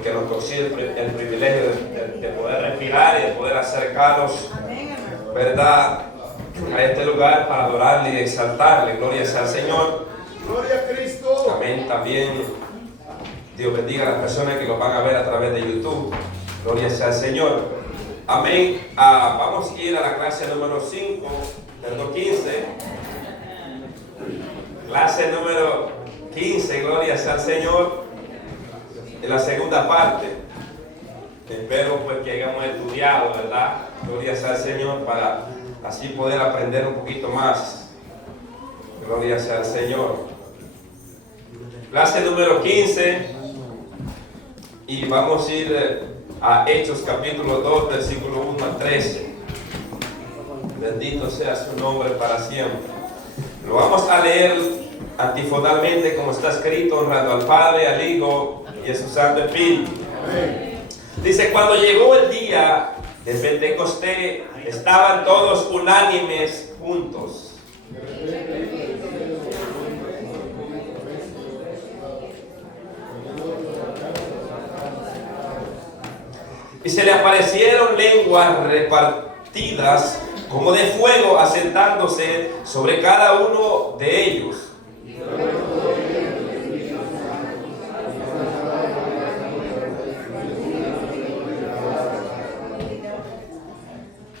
porque nos consigue el privilegio de poder respirar y de poder acercarnos, ¿verdad?, a este lugar para adorarle y exaltarle. Gloria sea al Señor. Gloria a Cristo. Amén. También Dios bendiga a las personas que lo van a ver a través de YouTube. Gloria sea al Señor. Amén. Vamos a ir a la clase número 5, perdón, 15. Clase número 15, gloria sea al Señor. En la segunda parte. Espero pues que hayamos estudiado, ¿verdad? Gloria sea al Señor, para así poder aprender un poquito más. Gloria sea al Señor. Clase número 15. Y vamos a ir a Hechos capítulo 2, versículo 1 al 13. Bendito sea su nombre para siempre. Lo vamos a leer antifodalmente como está escrito, honrando al Padre, al Hijo y a su Santo Espíritu. Dice: cuando llegó el día de Pentecostés, estaban todos unánimes juntos. Y se le aparecieron lenguas repartidas como de fuego, asentándose sobre cada uno de ellos.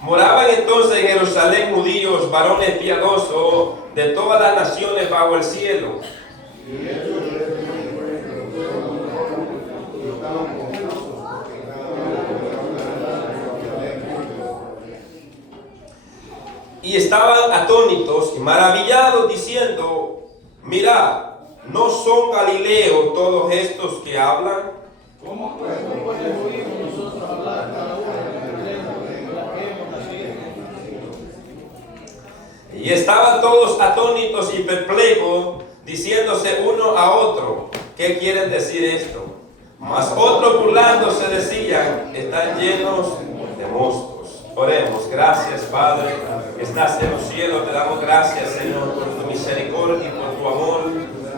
Moraban entonces en Jerusalén judíos, varones piadosos de todas las naciones bajo el cielo. Y estaban atónitos y maravillados, diciendo: mirad, ¿no son galileos todos estos que hablan? ¿Cómo pues no podemos oír nosotros hablar cada uno de Y estaban todos atónitos y perplejos, diciéndose uno a otro: ¿qué quieren decir esto? Mas otros burlándose decían: están llenos de moscos. Oremos. Gracias, Padre, que estás en los cielos. Te damos gracias, Señor, por tu misericordia y por tu amor.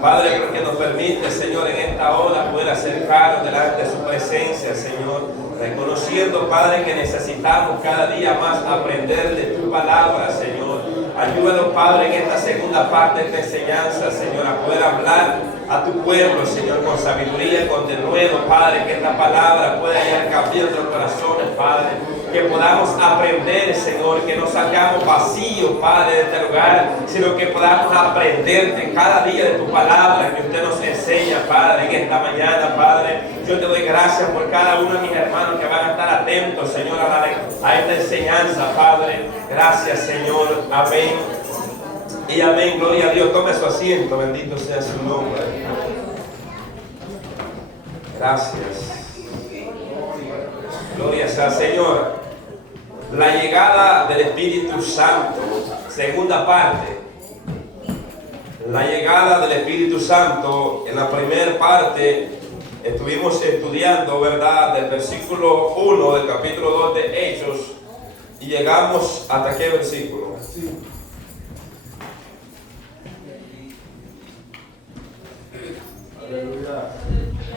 Padre, porque nos permite, Señor, en esta hora poder acercarnos delante de su presencia, Señor, reconociendo, Padre, que necesitamos cada día más aprender de tu palabra, Señor. Ayúdanos, Padre, en esta segunda parte de esta enseñanza, Señor, a poder hablar a tu pueblo, Señor, con sabiduría, con denuedo, Padre, que esta palabra pueda hallar cabida en nuestros corazones, Padre, que podamos aprender, Señor, que no salgamos vacíos, Padre, de este lugar, sino que podamos aprenderte cada día de tu palabra que usted nos enseña, Padre, en esta mañana, Padre. Yo te doy gracias por cada uno de mis hermanos que van a estar atentos, Señor, a esta enseñanza, Padre. Gracias, Señor. Amén. Y amén. Gloria a Dios. Tome su asiento. Bendito sea su nombre. Gracias. Gloria sea al Señor. La llegada del Espíritu Santo. Segunda parte. La llegada del Espíritu Santo. En la primera parte estuvimos estudiando, ¿verdad?, del versículo 1 del capítulo 2 de Hechos. Y llegamos hasta qué versículo.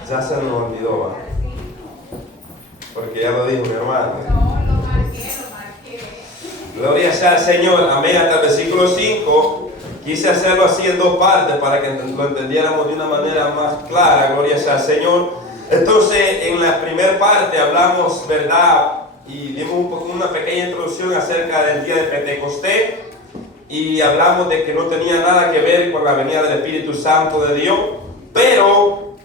Ya se nos olvidó, ¿va? Porque ya lo dijo mi hermano. Gloria sea al Señor. Amén. Hasta el versículo 5. Quise hacerlo así en dos partes para que lo entendiéramos de una manera más clara. Gloria sea al Señor. Entonces, en la primera parte hablamos, ¿verdad?, y dimos una pequeña introducción acerca del día de Pentecostés. Y hablamos de que no tenía nada que ver con la venida del Espíritu Santo de Dios. Pero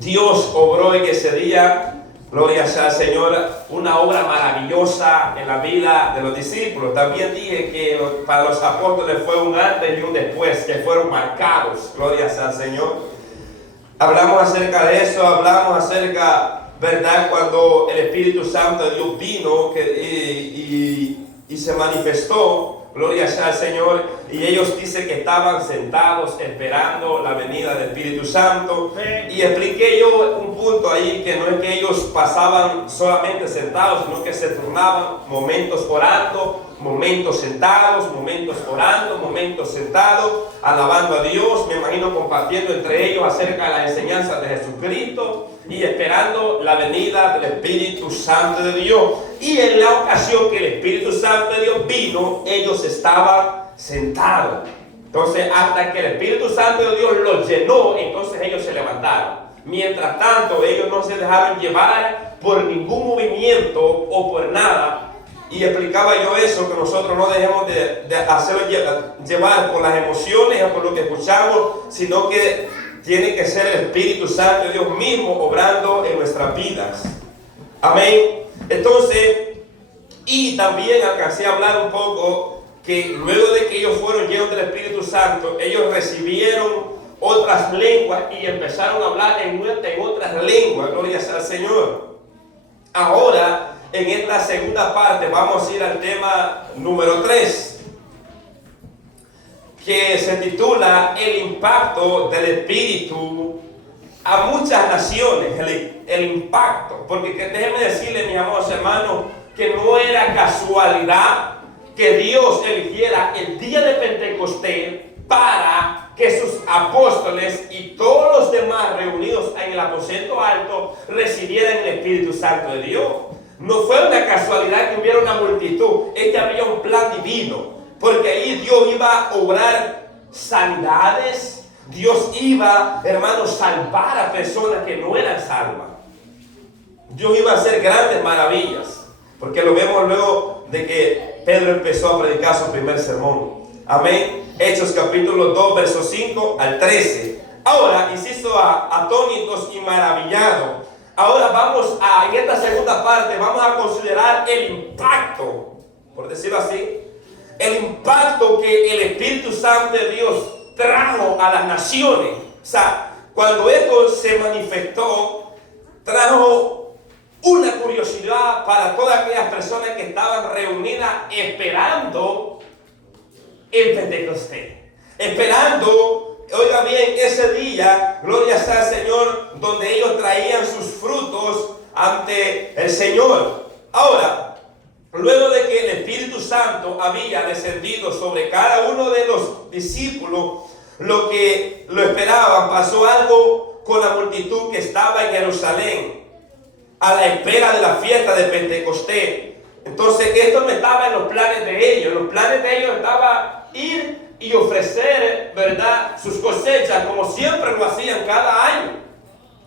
Dios obró en ese día, gloria sea al Señor, una obra maravillosa en la vida de los discípulos. También dije que para los apóstoles fue un antes y un después, que fueron marcados, gloria sea al Señor. Hablamos acerca de eso, hablamos acerca, ¿verdad?, cuando el Espíritu Santo de Dios vino y se manifestó. Gloria sea al Señor. Y ellos dicen que estaban sentados esperando la venida del Espíritu Santo. Y expliqué yo un punto ahí, que no es que ellos pasaban solamente sentados, sino que se turnaban momentos orando, momentos sentados, momentos orando, momentos sentados, alabando a Dios. Me imagino compartiendo entre ellos acerca de la enseñanza de Jesucristo. y esperando la venida del Espíritu Santo de Dios. Y en la ocasión que el Espíritu Santo de Dios vino, ellos estaban sentados. Entonces, hasta que el Espíritu Santo de Dios los llenó, entonces ellos se levantaron. Mientras tanto, ellos no se dejaron llevar por ningún movimiento o por nada. Y explicaba yo eso, que nosotros no dejemos de hacerlo llevar por las emociones o por lo que escuchamos, sino que tiene que ser el Espíritu Santo de Dios mismo obrando en nuestras vidas. Amén. Entonces, y también alcancé a hablar un poco que luego de que ellos fueron llenos del Espíritu Santo, ellos recibieron otras lenguas y empezaron a hablar en otras lenguas. Gloria sea al Señor. Ahora, en esta segunda parte vamos a ir al tema número 3, que se titula el impacto del Espíritu a muchas naciones. El impacto, porque déjenme decirles, mis amados hermanos, que no era casualidad que Dios eligiera el día de Pentecostés para que sus apóstoles y todos los demás reunidos en el aposento alto recibieran el Espíritu Santo de Dios. No fue una casualidad que hubiera una multitud, es que había un plan divino, porque ahí Dios iba a obrar sanidades, Dios iba, hermanos, a salvar a personas que no eran salvas. Dios iba a hacer grandes maravillas, porque lo vemos luego de que Pedro empezó a predicar su primer sermón. Amén. Hechos capítulo 2, versos 5 al 13. Ahora, insisto, atónitos y maravillados. Ahora en esta segunda parte, vamos a considerar el impacto, por decirlo así, el impacto que el Espíritu Santo de Dios trajo a las naciones. O sea, cuando esto se manifestó, trajo una curiosidad para todas aquellas personas que estaban reunidas esperando el Pentecostés. Esperando, oiga bien, ese día, gloria sea al Señor, donde ellos traían sus frutos ante el Señor. Ahora, luego de que el Espíritu Santo había descendido sobre cada uno de los discípulos, lo que lo esperaban, pasó algo con la multitud que estaba en Jerusalén a la espera de la fiesta de Pentecostés. Entonces, esto no estaba en los planes de ellos. Los planes de ellos estaba ir y ofrecer, ¿verdad?, sus cosechas, como siempre lo hacían cada año.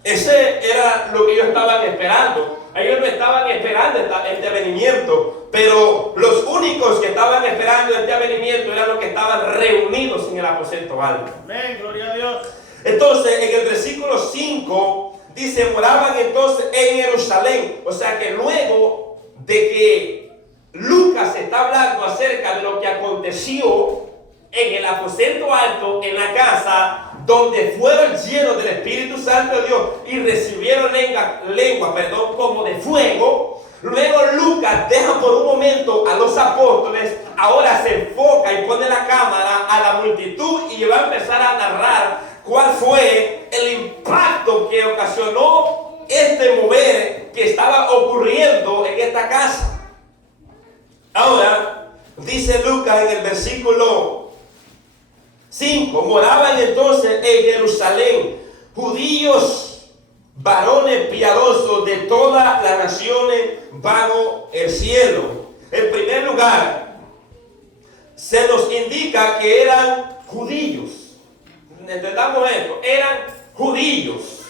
Ese era lo que ellos estaban esperando. Ellos no estaban esperando este avenimiento, pero los únicos que estaban esperando este avenimiento eran los que estaban reunidos en el aposento alto. Amén, gloria a Dios. Entonces, en el versículo 5 dice, moraban entonces en Jerusalén. O sea que luego de que Lucas está hablando acerca de lo que aconteció en el aposento alto, en la casa donde fueron llenos del Espíritu Santo de Dios y recibieron lengua como de fuego. Luego Lucas deja por un momento a los apóstoles, ahora se enfoca y pone la cámara a la multitud y va a empezar a narrar cuál fue el impacto que ocasionó este mover que estaba ocurriendo en esta casa. Ahora, dice Lucas en el versículo 5, moraban entonces en Jerusalén judíos, varones piadosos de todas las naciones bajo el cielo. En primer lugar, se nos indica que eran judíos. Entendamos esto, eran judíos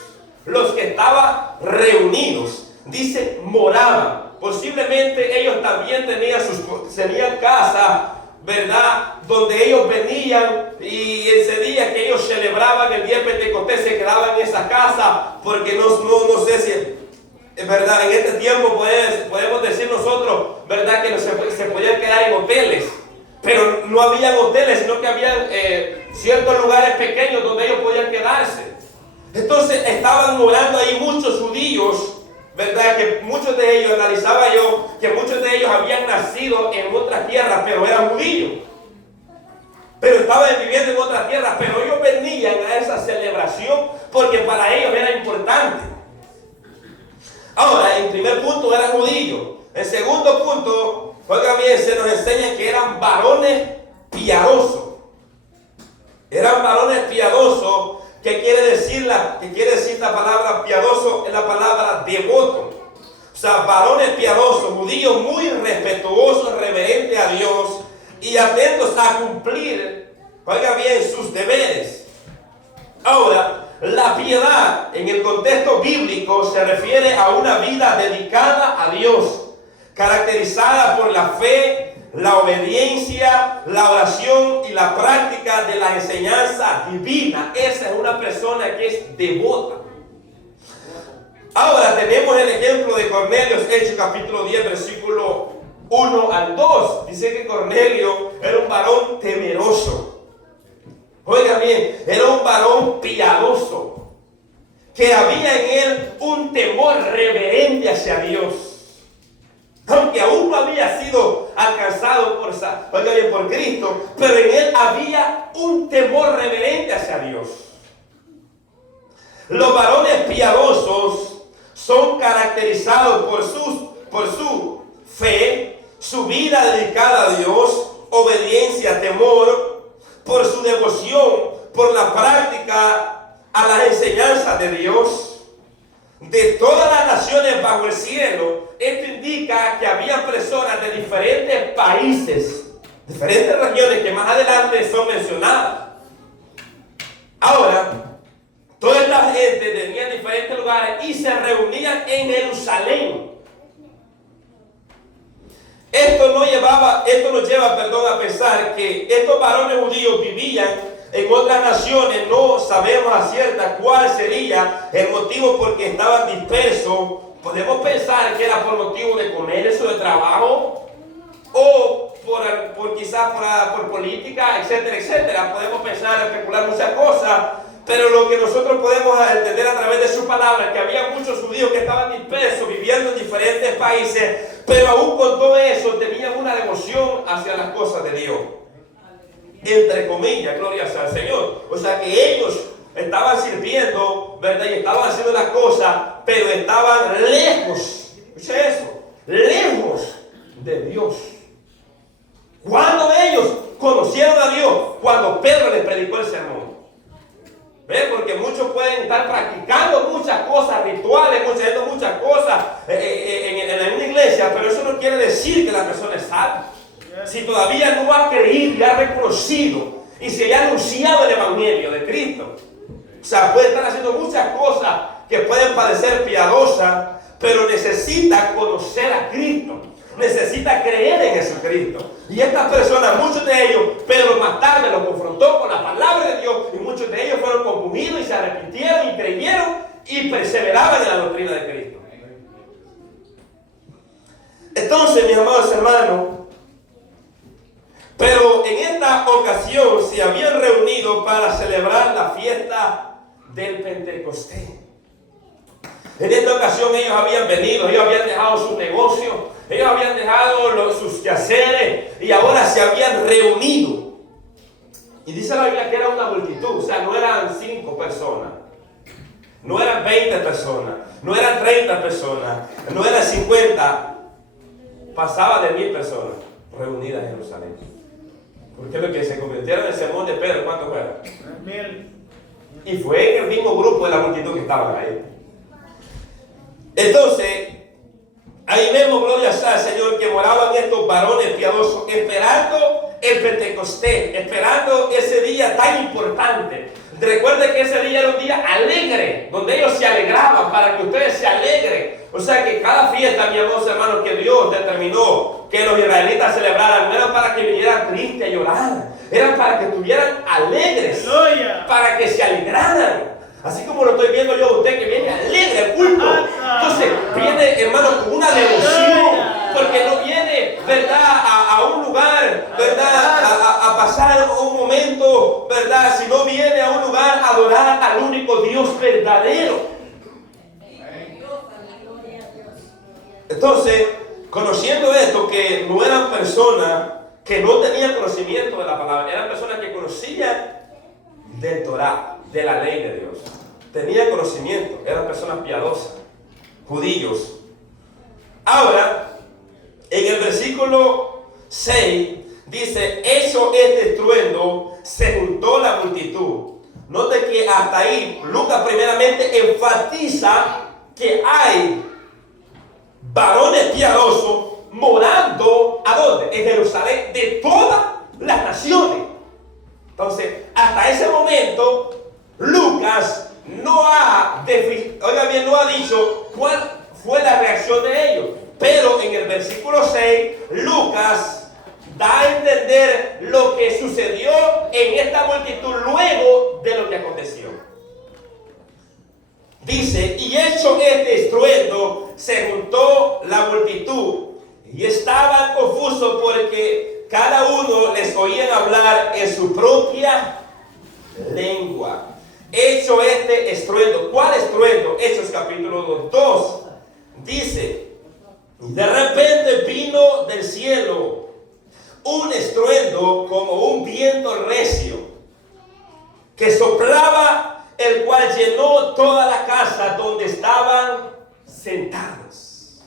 los que estaban reunidos. Dice moraban. Posiblemente ellos también tenían casa, ¿verdad?, donde ellos venían, y ese día que ellos celebraban el día de Pentecostés se quedaban en esa casa, porque no sé si es verdad, en este tiempo podemos decir nosotros, ¿verdad?, que se podían quedar en hoteles, pero no habían hoteles, sino que había ciertos lugares pequeños donde ellos podían quedarse. Entonces estaban morando ahí muchos judíos, ¿verdad?, que muchos de ellos, analizaba yo, que muchos de ellos habían nacido en otra tierra, pero eran judíos. Pero estaban viviendo en otra tierra, pero ellos venían a esa celebración porque para ellos era importante. Ahora, en primer punto eran judíos. En segundo punto, oiga bien, se nos enseña que eran varones piadosos. Eran varones piadosos ¿Qué quiere decir la palabra piadoso? Es la palabra devoto. O sea, varones piadosos, judíos muy respetuosos, reverentes a Dios y atentos a cumplir, oiga bien, sus deberes. Ahora, la piedad en el contexto bíblico se refiere a una vida dedicada a Dios, caracterizada por la fe, la obediencia, la oración y la práctica de la enseñanza divina. Esa es una persona que es devota. Ahora tenemos el ejemplo de Cornelio, Hechos capítulo 10, versículo 1 al 2. Dice que Cornelio era un varón temeroso. Oiga bien, era un varón piadoso, que había en él un temor reverente hacia Dios. Aunque aún no había sido alcanzado por Cristo, pero en él había un temor reverente hacia Dios. Los varones piadosos son caracterizados por su fe, su vida dedicada a Dios, obediencia, temor, por su devoción, por la práctica a las enseñanzas de Dios. De todas las naciones bajo el cielo, esto indica que había personas de diferentes países, diferentes regiones que más adelante son mencionadas. Ahora, toda esta gente venía de diferentes lugares y se reunían en Jerusalén. Esto nos lleva a pensar que estos varones judíos vivían en otras naciones. No sabemos a cierta cuál sería el motivo por que estaban dispersos. Podemos pensar que era por motivo de comercio, de trabajo, o quizás por política, etcétera, etcétera. Podemos pensar, especular muchas cosas. Pero lo que nosotros podemos entender a través de su palabra, que había muchos judíos que estaban dispersos, viviendo en diferentes países, pero aún con todo eso tenían una devoción hacia las cosas de Dios. Entre comillas, gloria sea al Señor. O sea que ellos estaban sirviendo, ¿verdad? Y estaban haciendo las cosas, pero estaban lejos. ¿Escucha eso? Lejos de Dios. ¿Cuándo ellos conocieron a Dios? Cuando Pedro les predicó el sermón. ¿Ves? Porque muchos pueden estar practicando muchas cosas, rituales, haciendo muchas cosas en una iglesia, pero eso no quiere decir que la persona es salva. Si todavía no ha creído y ha reconocido y se ha anunciado el evangelio de Cristo. O sea, puede estar haciendo muchas cosas que pueden parecer piadosas, pero necesita conocer a Cristo. Necesita creer en Jesucristo. Y estas personas, muchos de ellos, Pedro más tarde los confrontó con la palabra de Dios, y muchos de ellos fueron compungidos y se arrepintieron y creyeron y perseveraban en la doctrina de Cristo. Entonces, mis amados hermanos, pero en esta ocasión se habían reunido para celebrar la fiesta del Pentecostés. En esta ocasión ellos habían venido, ellos habían dejado su negocio, ellos habían dejado sus quehaceres y ahora se habían reunido. Y dice la Biblia que era una multitud, o sea, no eran 5 personas, no eran 20 personas, no eran 30 personas, no eran 50, pasaba de 1000 personas reunidas en Jerusalén. Porque lo que se convirtieron en el sermón de Pedro, ¿cuántos fueron? 1000. Y fue en el mismo grupo de la multitud que estaban ahí. Entonces, ahí vemos, gloria sea al Señor, que moraban estos varones piadosos, esperando el Pentecostés, esperando ese día tan importante. Recuerden que ese día era un día alegre, donde ellos se alegraban, para que ustedes se alegren. O sea que cada fiesta, mis amados hermanos, que Dios determinó que los israelitas celebraran, no era para que vinieran tristes a llorar, eran para que estuvieran alegres, para que se alegraran. Así como lo estoy viendo yo a usted que viene alegre al culto. Entonces viene, hermano, con una devoción, porque no viene, ¿verdad?, a un lugar, ¿verdad?, a pasar un momento, ¿verdad?, sino viene a un lugar a adorar al único Dios verdadero. Entonces, conociendo esto, que no eran personas que no tenían conocimiento de la palabra, eran personas que conocían del Torah, de la ley de Dios. Tenían conocimiento, eran personas piadosas, judíos. Ahora, en el versículo 6 dice: hecho este estruendo, se juntó la multitud Note que hasta ahí Lucas primeramente enfatiza que hay varones piadosos morando, ¿a dónde? En Jerusalén, de todas las naciones. Entonces, hasta ese momento, Lucas no ha dicho cuál fue la reacción de ellos. Pero en el versículo 6, Lucas da a entender lo que sucedió en esta multitud luego de lo que aconteció. Dice, y hecho este estruendo, se juntó la multitud y estaban confusos porque cada uno les oían hablar en su propia lengua. Hecho este estruendo. ¿Cuál estruendo? Hechos capítulo 2. Dice, de repente vino del cielo un estruendo como un viento recio que soplaba, el cual llenó toda la casa donde estaban sentados.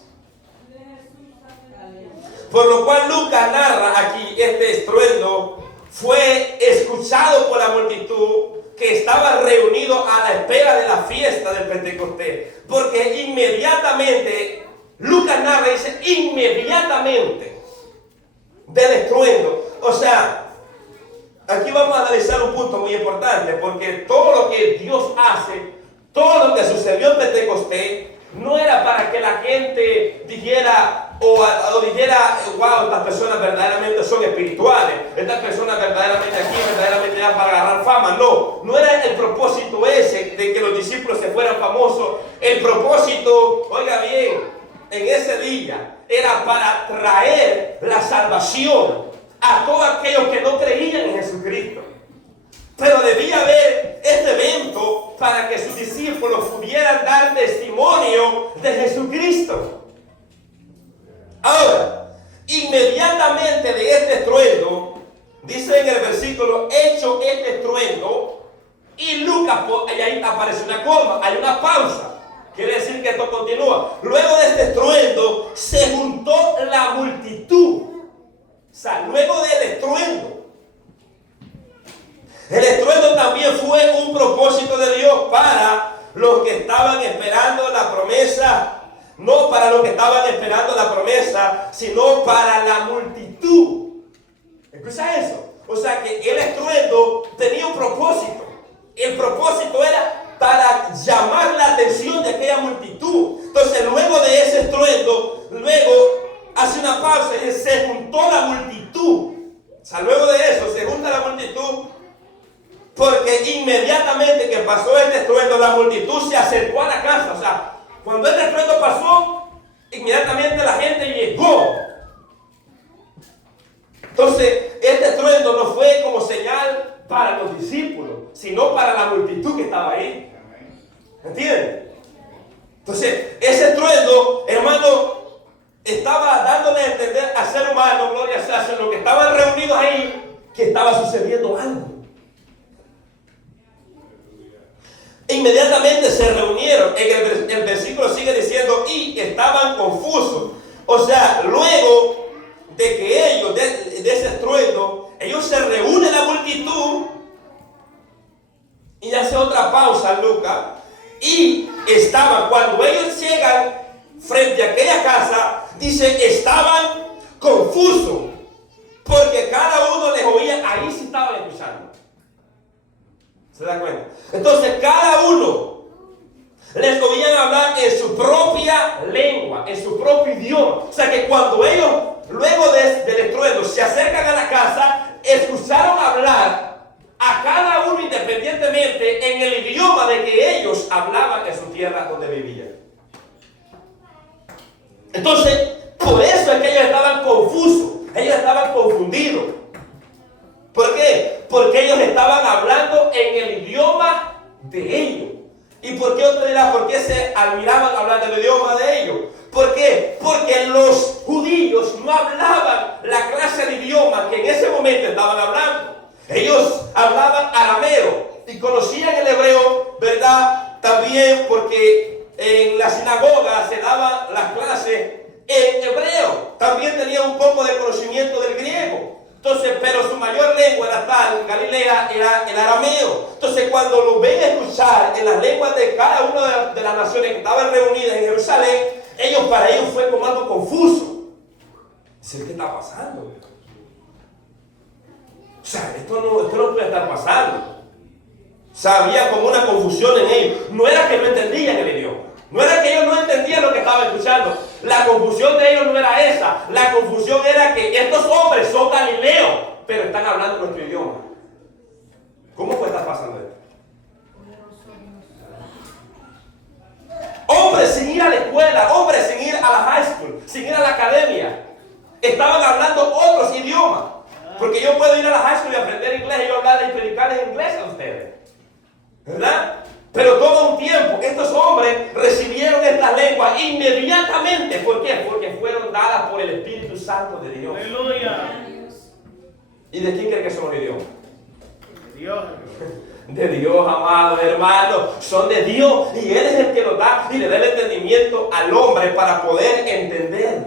Por lo cual Lucas narra aquí este estruendo fue escuchado por la multitud que estaba reunido a la espera de la fiesta del Pentecostés. Porque inmediatamente, Lucas narra y dice inmediatamente del estruendo. O sea, aquí vamos a analizar un punto muy importante, porque todo lo que Dios hace, todo lo que sucedió en Pentecostés, no era para que la gente dijera o dijera, wow, estas personas verdaderamente son espirituales, estas personas verdaderamente aquí, verdaderamente ya para agarrar fama. No era el propósito ese de que los discípulos se fueran famosos. El propósito, oiga bien, en ese día era para traer la salvación a todos aquellos que no creían en Jesucristo. Pero debía haber este evento para que sus discípulos pudieran dar testimonio de Jesucristo. Ahora, inmediatamente de este estruendo, dice en el versículo, hecho este estruendo, y Lucas, y ahí aparece una coma, hay una pausa. Quiere decir que esto continúa. Luego de este estruendo, se juntó la multitud. O sea, luego del estruendo. El estruendo también fue un propósito de Dios para los que estaban esperando la promesa. No para los que estaban esperando la promesa, sino para la multitud. ¿Escucha eso? O sea que el estruendo tenía un propósito. El propósito era para llamar la atención de aquella multitud. Entonces luego de ese estruendo, luego hace una pausa y se juntó la multitud. O sea, luego de eso se junta la multitud, porque inmediatamente que pasó este estruendo, la multitud se acercó a la casa. O sea, cuando este estruendo pasó, inmediatamente la gente llegó. Entonces, este estruendo no fue como señal para los discípulos, sino para la multitud que estaba ahí. ¿Entienden? Entonces, ese estruendo, hermano, estaba dándole a entender al ser humano, gloria sea, en lo que estaban reunidos ahí, que estaba sucediendo algo. Inmediatamente se reunieron. En el versículo sigue diciendo, y estaban confusos. O sea, luego de que ellos, de ese estruendo, ellos se reúnen la multitud, y hace otra pausa Lucas, y estaban, cuando ellos llegan frente a aquella casa, dice, estaban confusos, porque cada uno les oía, ahí sí estaban escuchando. ¿Se da cuenta? Entonces cada uno les oían hablar en su propia lengua, en su propio idioma. O sea que cuando ellos, luego del estruendo, se acercan a la casa, escucharon hablar a cada uno independientemente en el idioma de que ellos hablaban en su tierra donde vivían. Entonces, por eso es que ellos estaban confusos, ellos estaban confundidos. ¿Por qué? Porque ellos estaban hablando en el idioma de ellos. ¿Y por qué usted dirá? ¿Por qué se admiraban hablar del idioma de ellos? ¿Por qué? Porque los judíos no hablaban la clase de idioma que en ese momento estaban hablando. Ellos hablaban arameo y conocían el hebreo, ¿verdad? También porque en la sinagoga se daban las clases en hebreo. También tenían un poco de conocimiento del griego. Entonces Entonces, pero su mayor lengua natal en Galilea era el arameo. Entonces, cuando lo ven escuchar en las lenguas de cada una de las naciones que estaban reunidas en Jerusalén, para ellos fue como algo confuso. Dice, ¿qué está pasando? O sea, esto no puede estar pasando. O sea, había como una confusión en ellos. No era que no entendían el idioma. No era que ellos no entendían lo que estaban escuchando. La confusión de ellos no era esa. La confusión era que estos hombres son galileos, pero están hablando nuestro idioma. ¿Cómo puede estar pasando esto? Hombres sin ir a la escuela, hombres sin ir a la high school, sin ir a la academia, estaban hablando otros idiomas. Porque yo puedo ir a la high school y aprender inglés y yo hablar y predicarles inglés a ustedes, ¿verdad? Pero todo un tiempo, estos hombres recibieron estas lenguas inmediatamente. ¿Por qué? Porque fueron dadas por el Espíritu Santo de Dios. Aleluya. ¿Y de quién cree que son los idiomas? De Dios. De Dios, amado hermano. Son de Dios. Y Él es el que los da y le da el entendimiento al hombre para poder entender.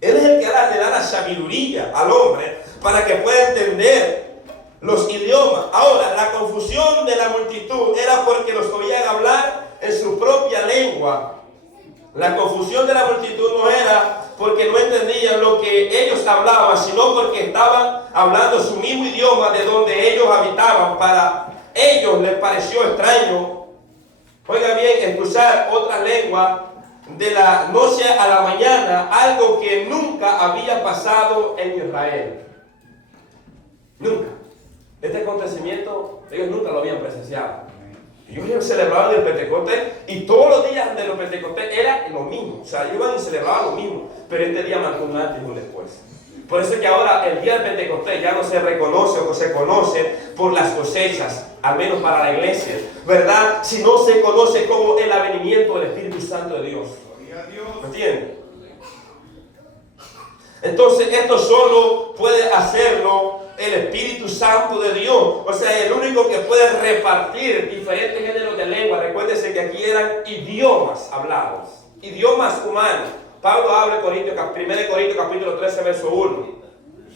Él es el que le da la sabiduría al hombre para que pueda entender los idiomas. Ahora, la confusión de la multitud era porque los oían hablar en su propia lengua. La confusión de la multitud no era porque no entendían lo que ellos hablaban, sino porque estaban hablando su mismo idioma de donde ellos habitaban. Para ellos les pareció extraño, oiga bien, escuchar otra lengua de la noche a la mañana, algo que nunca había pasado en Israel. Nunca. Este acontecimiento, ellos nunca lo habían presenciado. Ellos celebraban el Pentecostés y todos los días de los Pentecostés era lo mismo. O sea, iban y celebraban lo mismo. Pero este día marcó un antes y un después. Por eso es que ahora el día del Pentecostés ya no se reconoce o se conoce por las cosechas, al menos para la iglesia, ¿verdad? Sino se conoce como el avenimiento del Espíritu Santo de Dios. ¿Me entienden? Entonces esto solo puede hacerlo el Espíritu Santo de Dios. O sea, el único que puede repartir diferentes géneros de lengua. Recuérdense que aquí eran idiomas hablados, idiomas humanos. Pablo habla en 1 Corintios capítulo 13 verso 1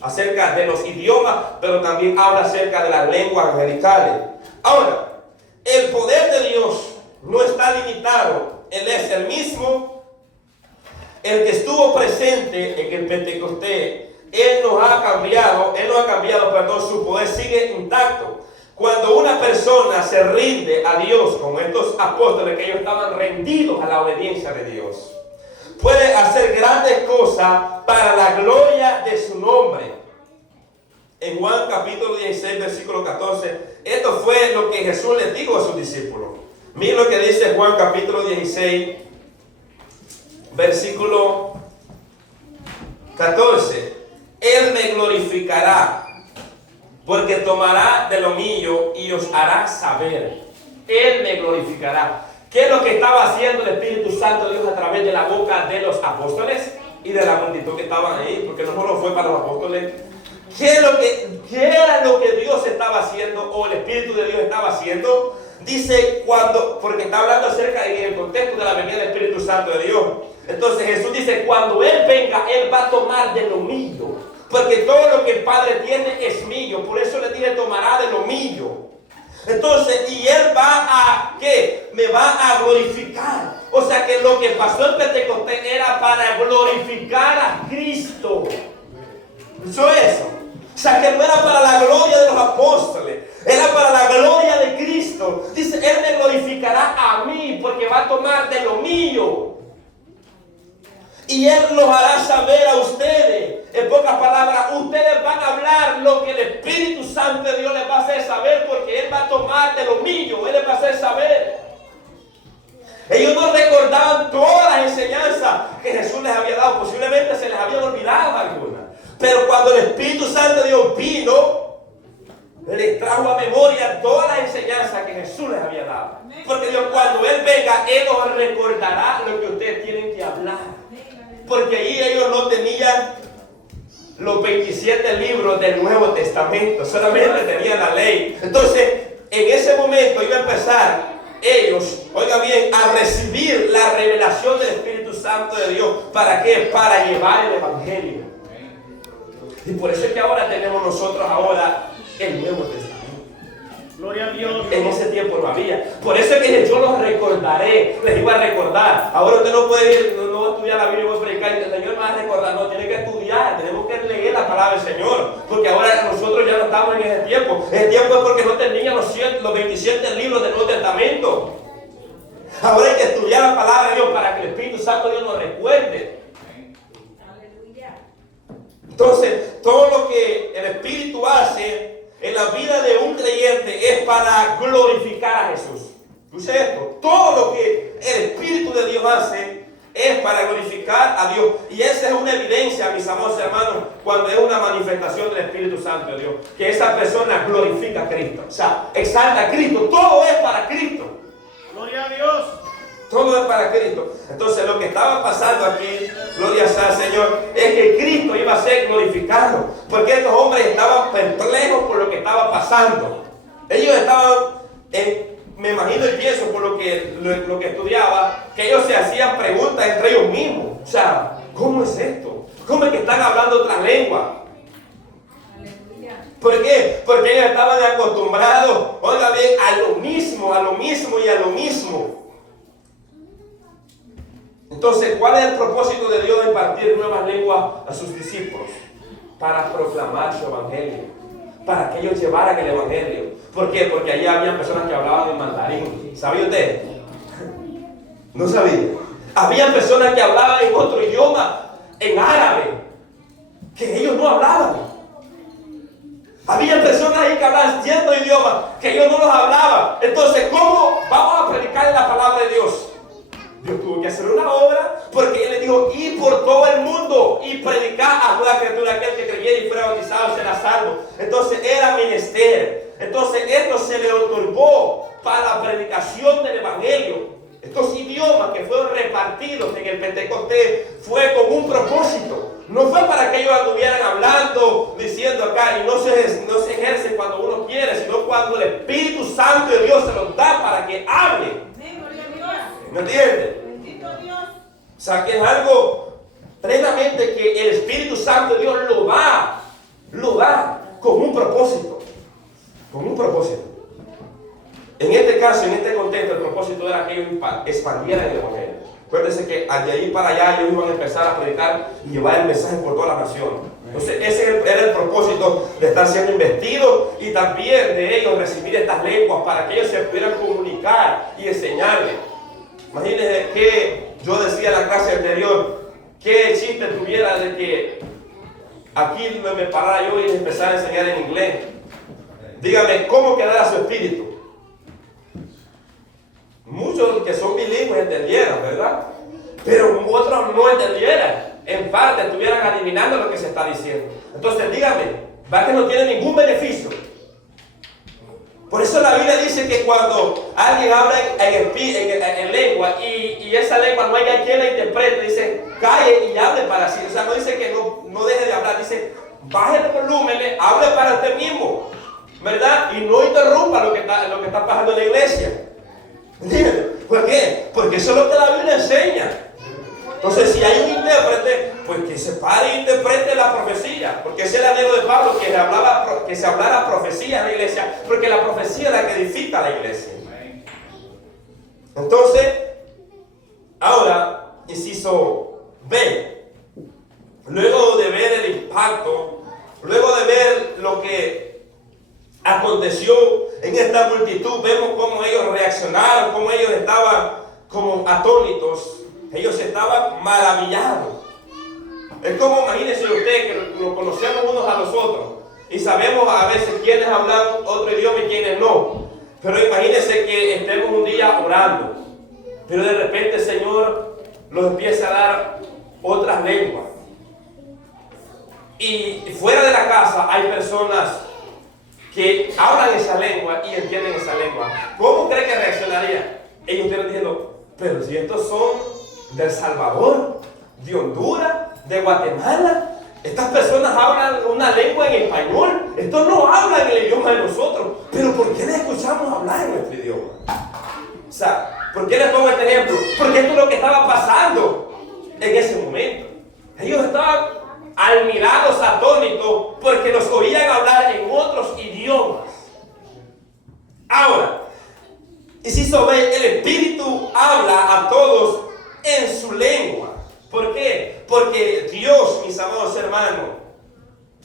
acerca de los idiomas, pero también habla acerca de las lenguas angelicales. Ahora, el poder de Dios no está limitado. Él es el mismo, el que estuvo presente en el Pentecostés. Él nos ha cambiado, su poder sigue intacto. Cuando una persona se rinde a Dios, como estos apóstoles que ellos estaban rendidos a la obediencia de Dios, puede hacer grandes cosas para la gloria de su nombre. En Juan capítulo 16, versículo 14, esto fue lo que Jesús les dijo a sus discípulos. Miren lo que dice Juan capítulo 16, versículo 14. Él me glorificará, porque tomará de lo mío y os hará saber. Él me glorificará. ¿Qué es lo que estaba haciendo el Espíritu Santo de Dios a través de la boca de los apóstoles y de la multitud que estaban ahí? Porque no solo fue para los apóstoles. ¿Qué era lo que Dios estaba haciendo o el Espíritu de Dios estaba haciendo? Dice porque está hablando acerca en el contexto de la venida del Espíritu Santo de Dios. Entonces Jesús dice, cuando Él venga, Él va a tomar de lo mío. Porque todo lo que el Padre tiene es mío. Por eso le dije, tomará de lo mío. Entonces, y Él va a, ¿qué? Me va a glorificar. O sea que lo que pasó en Pentecostés era para glorificar a Cristo. ¿Eso es eso? O sea que no era para la gloria de los apóstoles, era para la gloria de Cristo. Dice, Él me glorificará a mí porque va a tomar de lo mío. Y Él los hará saber a ustedes. En pocas palabras, ustedes van a hablar lo que el Espíritu Santo de Dios les va a hacer saber, porque Él va a tomar de lo mío, Él les va a hacer saber. Ellos no recordaban todas las enseñanzas que Jesús les había dado. Posiblemente se les habían olvidado algunas. Pero cuando el Espíritu Santo de Dios vino, les trajo a memoria todas las enseñanzas que Jesús les había dado. Porque Dios, cuando Él venga, Él os recordará lo que ustedes tienen que hablar. Porque ahí ellos no tenían los 27 libros del Nuevo Testamento, solamente tenían la ley. Entonces, en ese momento iba a empezar ellos, oiga bien, a recibir la revelación del Espíritu Santo de Dios. ¿Para qué? Para llevar el Evangelio. Y por eso es que ahora tenemos nosotros ahora el Nuevo Testamento. Gloria a Dios. En ese tiempo no había. Por eso es que yo los recordaré, les iba a recordar. Ahora usted no puede ir, no va a estudiar la Biblia y va a predicar y el Señor me va a recordar. No, tiene que estudiar, tenemos que leer la palabra del Señor. Porque ahora nosotros ya no estamos en ese tiempo. Ese tiempo es porque no tenían los 27 libros del Nuevo Testamento. Ahora hay que estudiar la palabra de Dios para que el Espíritu Santo de Dios nos recuerde. Entonces, todo lo que el Espíritu hace en la vida de un creyente es para glorificar a Jesús. Escuche esto, todo lo que el Espíritu de Dios hace es para glorificar a Dios. Y esa es una evidencia, mis amados hermanos, cuando es una manifestación del Espíritu Santo de Dios, que esa persona glorifica a Cristo, o sea, exalta a Cristo, todo es para Cristo. Gloria a Dios. Todo es para Cristo. Entonces lo que estaba pasando aquí, gloria sea al Señor, es que Cristo iba a ser glorificado. Porque estos hombres estaban perplejos por lo que estaba pasando. Ellos estaban, me imagino y pienso por lo que estudiaba, que ellos se hacían preguntas entre ellos mismos. O sea, ¿cómo es esto? ¿Cómo es que están hablando otra lengua? ¿Por qué? Porque ellos estaban acostumbrados, oiga bien, a lo mismo y a lo mismo. Entonces, ¿cuál es el propósito de Dios de impartir nuevas lenguas a sus discípulos? Para proclamar su evangelio, para que ellos llevaran el evangelio. ¿Por qué? Porque allí había personas que hablaban en mandarín. ¿Sabía usted? No sabía. Había personas que hablaban en otro idioma, en árabe, que ellos no hablaban. Había personas ahí que hablaban ciertos idiomas que ellos no los hablaban. Entonces, ¿cómo vamos a predicar la palabra de Dios? Dios tuvo que hacer una obra porque Él le dijo, ir por todo el mundo y predicar a toda criatura, aquel que creyera y fuera bautizado será salvo. Entonces era menester. Entonces esto se le otorgó para la predicación del evangelio. Estos idiomas que fueron repartidos en el Pentecostés fue con un propósito. No fue para que ellos anduvieran hablando, diciendo acá, y no se ejerce cuando uno quiere, sino cuando el Espíritu Santo de Dios se los da para que hable. ¿Me entienden? O sea, que es algo plenamente que el Espíritu Santo de Dios lo da con un propósito. Con un propósito. En este caso, en este contexto, el propósito era que ellos expandieran el evangelio. Acuérdense que de ahí para allá ellos iban a empezar a predicar y llevar el mensaje por toda la nación. Entonces, ese era el propósito de estar siendo investidos y también de ellos recibir estas lenguas para que ellos se pudieran comunicar y enseñarles. Imagínense que yo decía en la clase anterior, qué chiste tuviera de que aquí me parara yo y les empezara a enseñar en inglés. Dígame, ¿cómo quedara su espíritu? Muchos que son bilingües entendieran, ¿verdad? Pero otros no entendieran. En parte estuvieran adivinando lo que se está diciendo. Entonces dígame, ¿va que no tiene ningún beneficio? Por eso la Biblia dice que cuando alguien habla en lengua y esa lengua no hay quien la interprete, dice, calle y hable para sí. O sea, no dice que no deje de hablar, dice, baje el volumen, hable para usted mismo, ¿verdad? Y no interrumpa lo que está pasando en la iglesia. ¿Entiendes? ¿Por qué? Porque eso es lo que la Biblia enseña. Entonces, si hay un intérprete, pues que se pare e interprete la profecía. Porque ese es el anhelo de Pablo, que se hablara profecía en la iglesia, porque la profecía es la que edifica la iglesia. Entonces, ahora, inciso B. Luego de ver el impacto, luego de ver lo que aconteció en esta multitud, vemos cómo ellos reaccionaron, cómo ellos estaban como atónitos. Ellos estaban maravillados. Es como, imagínense usted que nos conocemos unos a los otros y sabemos a veces quiénes hablan otro idioma y quiénes no. Pero imagínense que estemos un día orando, pero de repente el Señor nos empieza a dar otras lenguas. Y fuera de la casa hay personas que hablan esa lengua y entienden esa lengua. ¿Cómo cree que reaccionaría? Ellos están diciendo, pero si estos son de El Salvador, de Honduras, de Guatemala, estas personas hablan una lengua en español, estos no hablan el idioma de nosotros, pero ¿por qué les escuchamos hablar en nuestro idioma? O sea, ¿por qué les pongo este ejemplo? Porque esto es lo que estaba pasando en ese momento. Ellos estaban admirados, atónitos, porque los oían hablar en otros idiomas. Ahora, y si ve, el Espíritu habla a todos en su lengua. ¿Por qué? Porque Dios, mis amados hermanos,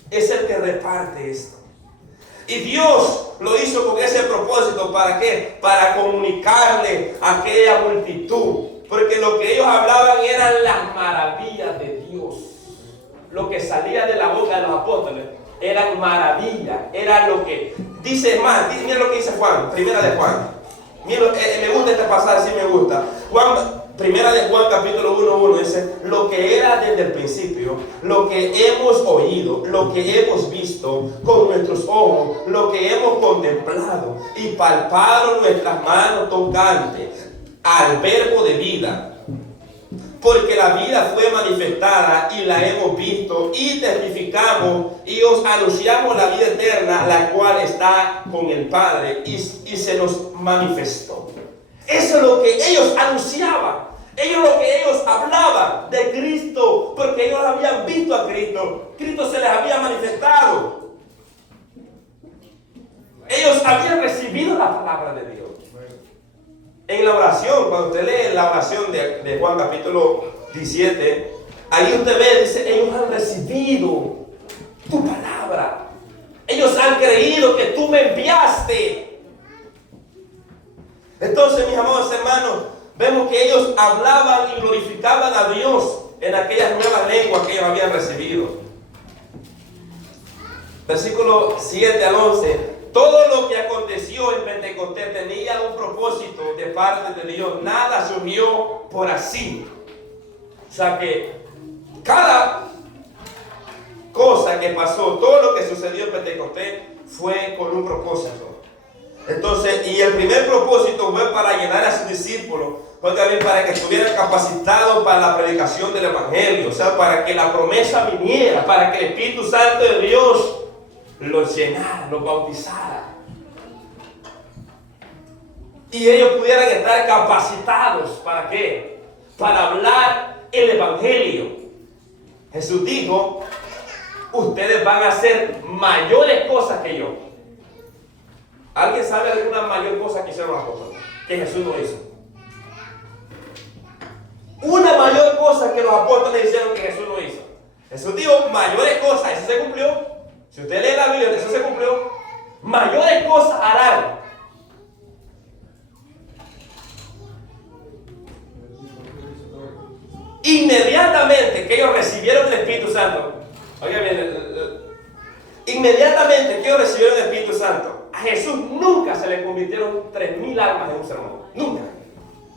es el que reparte esto. Y Dios lo hizo con ese propósito. ¿Para qué? Para comunicarle a aquella multitud. Porque lo que ellos hablaban eran las maravillas de Dios. Lo que salía de la boca de los apóstoles eran maravillas. Era lo que dice más. Mira lo que dice Juan, primera de Juan. Mira, me gusta este pasaje, sí me gusta. Primera de Juan, capítulo 1:1 dice: lo que era desde el principio, lo que hemos oído, lo que hemos visto con nuestros ojos, lo que hemos contemplado y palpado nuestras manos tocantes al verbo de vida. Porque la vida fue manifestada y la hemos visto y testificamos y os anunciamos la vida eterna, la cual está con el Padre y se nos manifestó. Eso es lo que ellos anunciaban. Lo que ellos hablaban de Cristo, porque ellos habían visto a Cristo. Cristo se les había manifestado. Ellos habían recibido la palabra de Dios. En la oración, cuando usted lee la oración de Juan capítulo 17, ahí usted ve, dice, ellos han recibido tu palabra. Ellos han creído que tú me enviaste. Entonces, mis amados hermanos, vemos que ellos hablaban y glorificaban a Dios en aquellas nuevas lenguas que ellos habían recibido. Versículo 7 al 11. Todo lo que aconteció en Pentecostés tenía un propósito de parte de Dios. Nada surgió por así. O sea que cada cosa que pasó, todo lo que sucedió en Pentecostés fue con un propósito. Entonces, y el primer propósito fue para llenar a sus discípulos, fue también para que estuvieran capacitados para la predicación del Evangelio, o sea, para que la promesa viniera, para que el Espíritu Santo de Dios los llenara, los bautizara. Y ellos pudieran estar capacitados, ¿para qué? Para hablar el Evangelio. Jesús dijo, ustedes van a hacer mayores cosas que yo. ¿Alguien sabe alguna mayor cosa que hicieron los apóstoles? Que Jesús no hizo. Una mayor cosa que los apóstoles hicieron que Jesús no hizo. Jesús dijo mayores cosas, eso se cumplió. Si usted lee la Biblia, eso se cumplió. Mayores cosas harán. Inmediatamente que ellos recibieron el Espíritu Santo, oiga bien, inmediatamente que ellos recibieron el Espíritu Santo, a Jesús nunca se le convirtieron 3,000 almas en un sermón. Nunca.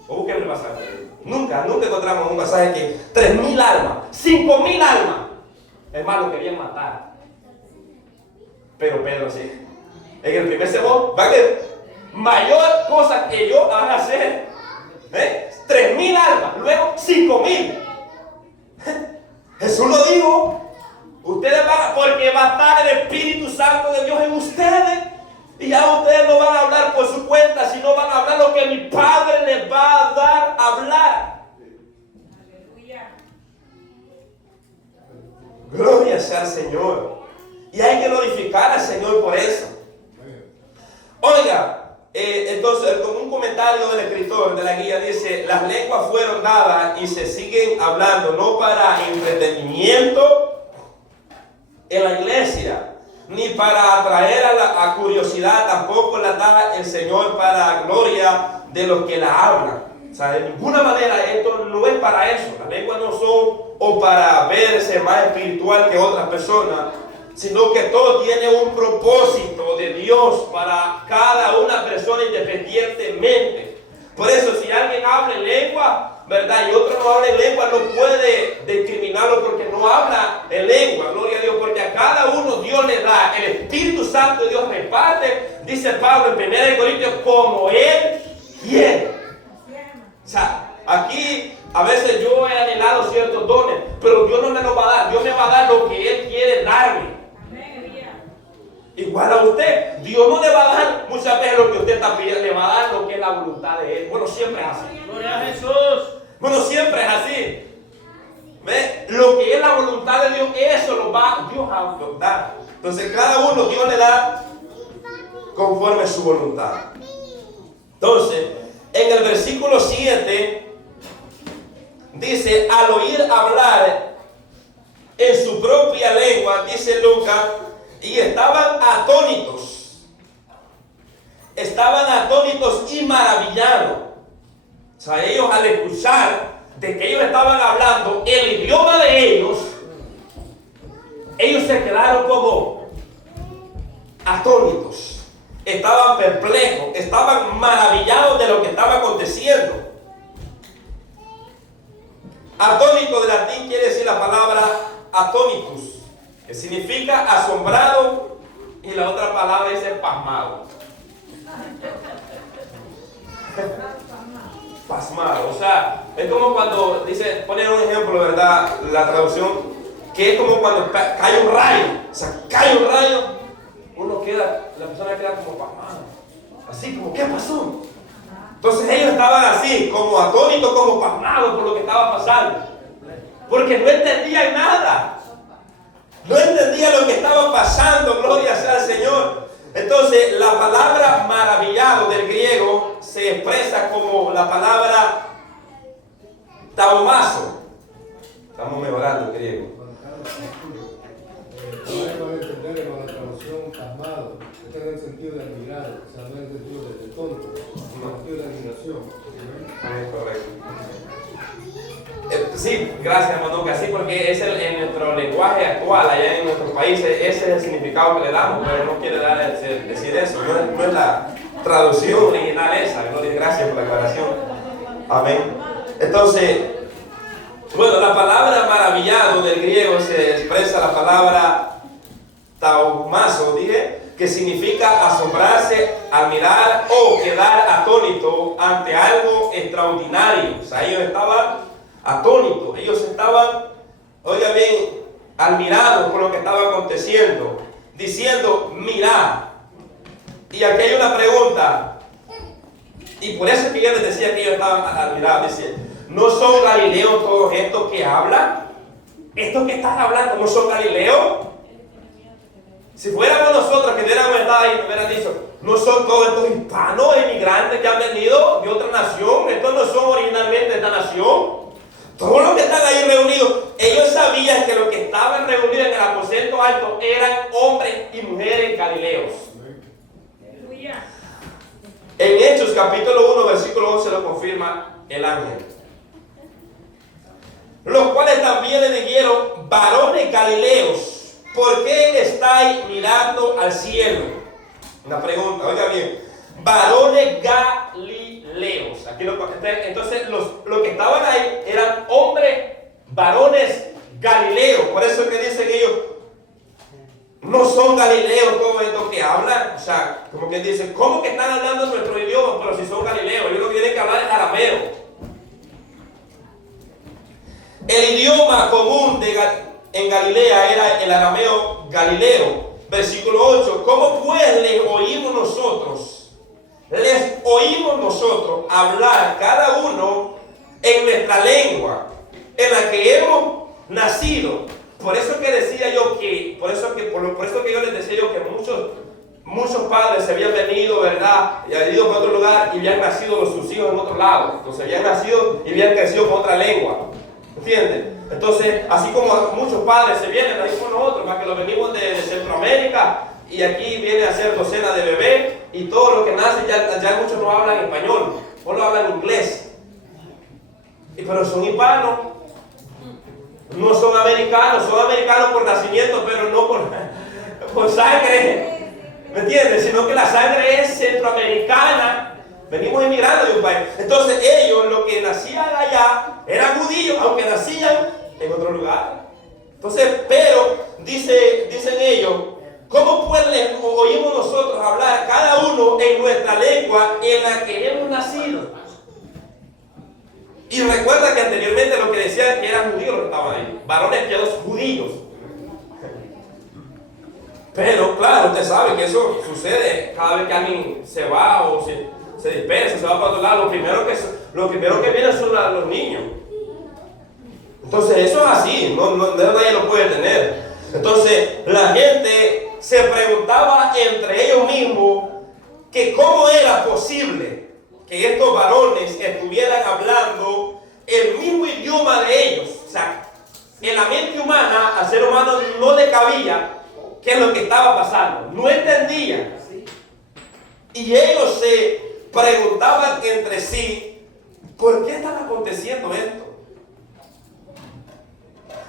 O busquen el pasaje. Nunca encontramos un pasaje que 3,000 almas, 5,000 almas, hermano, querían matar. Pero Pedro sí. En el primer sermón, va a ver, mayor cosa que yo van a hacer. 3,000 almas, luego 5,000. Jesús lo dijo. Ustedes van, porque va a estar el Espíritu Santo de Dios en ustedes. Y ya ustedes no van a hablar por su cuenta, sino van a hablar lo que mi Padre les va a dar a hablar. Aleluya. Gloria sea al Señor. Y hay que glorificar al Señor por eso. Oiga, entonces, como un comentario del escritor de la guía dice: las lenguas fueron dadas y se siguen hablando, no para entretenimiento en la iglesia, ni para atraer a curiosidad, tampoco la da el Señor para gloria de los que la hablan. O sea, de ninguna manera esto no es para eso. Las lenguas no son o para verse más espiritual que otras personas, sino que todo tiene un propósito de Dios para cada una persona independientemente. Por eso, si alguien habla en lengua, ¿verdad?, y otro no habla en lengua, no puede discriminarlo porque no habla en lengua, gloria a Dios, porque a cada uno Dios le da, el Espíritu Santo de Dios reparte, dice Pablo en 1 Corintios, como Él quiere. O sea, aquí a veces yo he anhelado ciertos dones, pero Dios no me los va a dar, Dios me va a dar lo que Él quiere darme. Igual a usted, Dios no le va a dar muchas veces lo que usted está pidiendo, le va a dar lo que es la voluntad de Él. Bueno, siempre es así. Gloria a Jesús. Bueno, siempre es así. ¿Ve? lo que es la voluntad de Dios, eso lo va Dios a dar. Entonces cada uno Dios le da conforme a su voluntad. Entonces, en el versículo 7 dice, al oír hablar en su propia lengua, dice Lucas, y estaban atónitos y maravillados. O sea, ellos al escuchar de que ellos estaban hablando el idioma de ellos se quedaron como atónitos, estaban perplejos, estaban maravillados de lo que estaba aconteciendo. Atónito de latín quiere decir la palabra atónitus, que significa asombrado, y la otra palabra es pasmado. Pasmado, o sea, es como cuando dice, ponen un ejemplo, ¿verdad? La traducción, que es como cuando cae un rayo, o sea, cae un rayo, la persona queda como pasmada, así como, ¿qué pasó? Entonces ellos estaban así, como atónitos, como pasmados por lo que estaba pasando, porque no entendían nada, no entendían lo que estaba pasando, gloria sea al Señor. Entonces la palabra maravillado del griego se expresa como la palabra taumazo. Estamos mejorando el griego. Podemos entender con la traducción pasmado, está en el sentido de admirado, o sea, no en el sentido de tonto, en el sentido de admiración. Correcto. Sí, gracias, hermano, que así, porque es en nuestro lenguaje actual, allá en nuestros países, ese es el significado que le damos, pero no quiere decir eso, no es la traducción original esa. Gracias por la aclaración. Amén. Entonces, bueno, la palabra maravillado del griego se expresa la palabra taumazo, que significa asombrarse, admirar o quedar atónito ante algo extraordinario. O sea, ellos estaban atónitos, ellos estaban, oiga bien, admirados por lo que estaba aconteciendo, diciendo, mirad. Y aquí hay una pregunta, y por eso es que yo les decía que ellos estaban admirados. Dice, ¿no son galileos todos estos que hablan? ¿Estos que están hablando no son galileos? Si fuéramos nosotros que hubiéramos estado ahí, me hubieran dicho, ¿no son todos estos hispanos, emigrantes que han venido de otra nación? ¿Estos no son originalmente de esta nación? Todos los que están ahí reunidos, ellos sabían que los que estaban reunidos en el aposento alto eran hombres y mujeres galileos. En Hechos capítulo 1 versículo 11 lo confirma el ángel. Los cuales también le dijeron, varones galileos, ¿por qué estáis mirando al cielo? Una pregunta, oiga bien. Varones galileos. Aquí entonces los que estaban ahí eran hombres, varones galileos. Por eso es que dicen ellos, no son galileos todos estos que hablan. O sea, como que dicen, ¿cómo que están hablando nuestro idioma? Pero si son galileos, ellos no tienen que hablar en arameo. El idioma común en Galilea era el arameo galileo. Versículo 8, ¿cómo pues les oímos nosotros? Les oímos nosotros hablar cada uno en nuestra lengua, en la que hemos nacido. Por eso que decía yo que, por eso que yo les decía yo que muchos padres se habían venido, ¿verdad? Y habían ido para otro lugar y habían nacido sus hijos en otro lado. Entonces habían nacido y habían crecido con otra lengua. ¿Entienden? Entonces, así como muchos padres se vienen ahí con nosotros, más que los venimos de Centroamérica, y aquí viene a ser docena de bebés, y todos los que nacen, ya muchos no hablan español, solo hablan inglés. Pero son hispanos, no son americanos por nacimiento, pero no por sangre, ¿me entiendes? Sino que la sangre es centroamericana. Venimos emigrando de un país. Entonces ellos, los que nacían allá, eran judíos, aunque nacían en otro lugar. Entonces, pero dicen ellos, ¿cómo pues oímos nosotros hablar cada uno en nuestra lengua en la que hemos nacido? Y recuerda que anteriormente lo que decían que eran judíos los que estaban ahí, varones piadosos judíos. Pero claro, usted sabe que eso sucede cada vez que alguien se va o se dispersa, se va para otro lado. Lo primero que vienen son los niños. Entonces eso es así, nadie lo puede tener. Entonces la gente se preguntaba entre ellos mismos que cómo era posible que estos varones estuvieran hablando el mismo idioma de ellos. O sea, en la mente humana, al ser humano no le cabía qué es lo que estaba pasando. No entendían. Y ellos se preguntaban entre sí, ¿por qué estaba aconteciendo esto?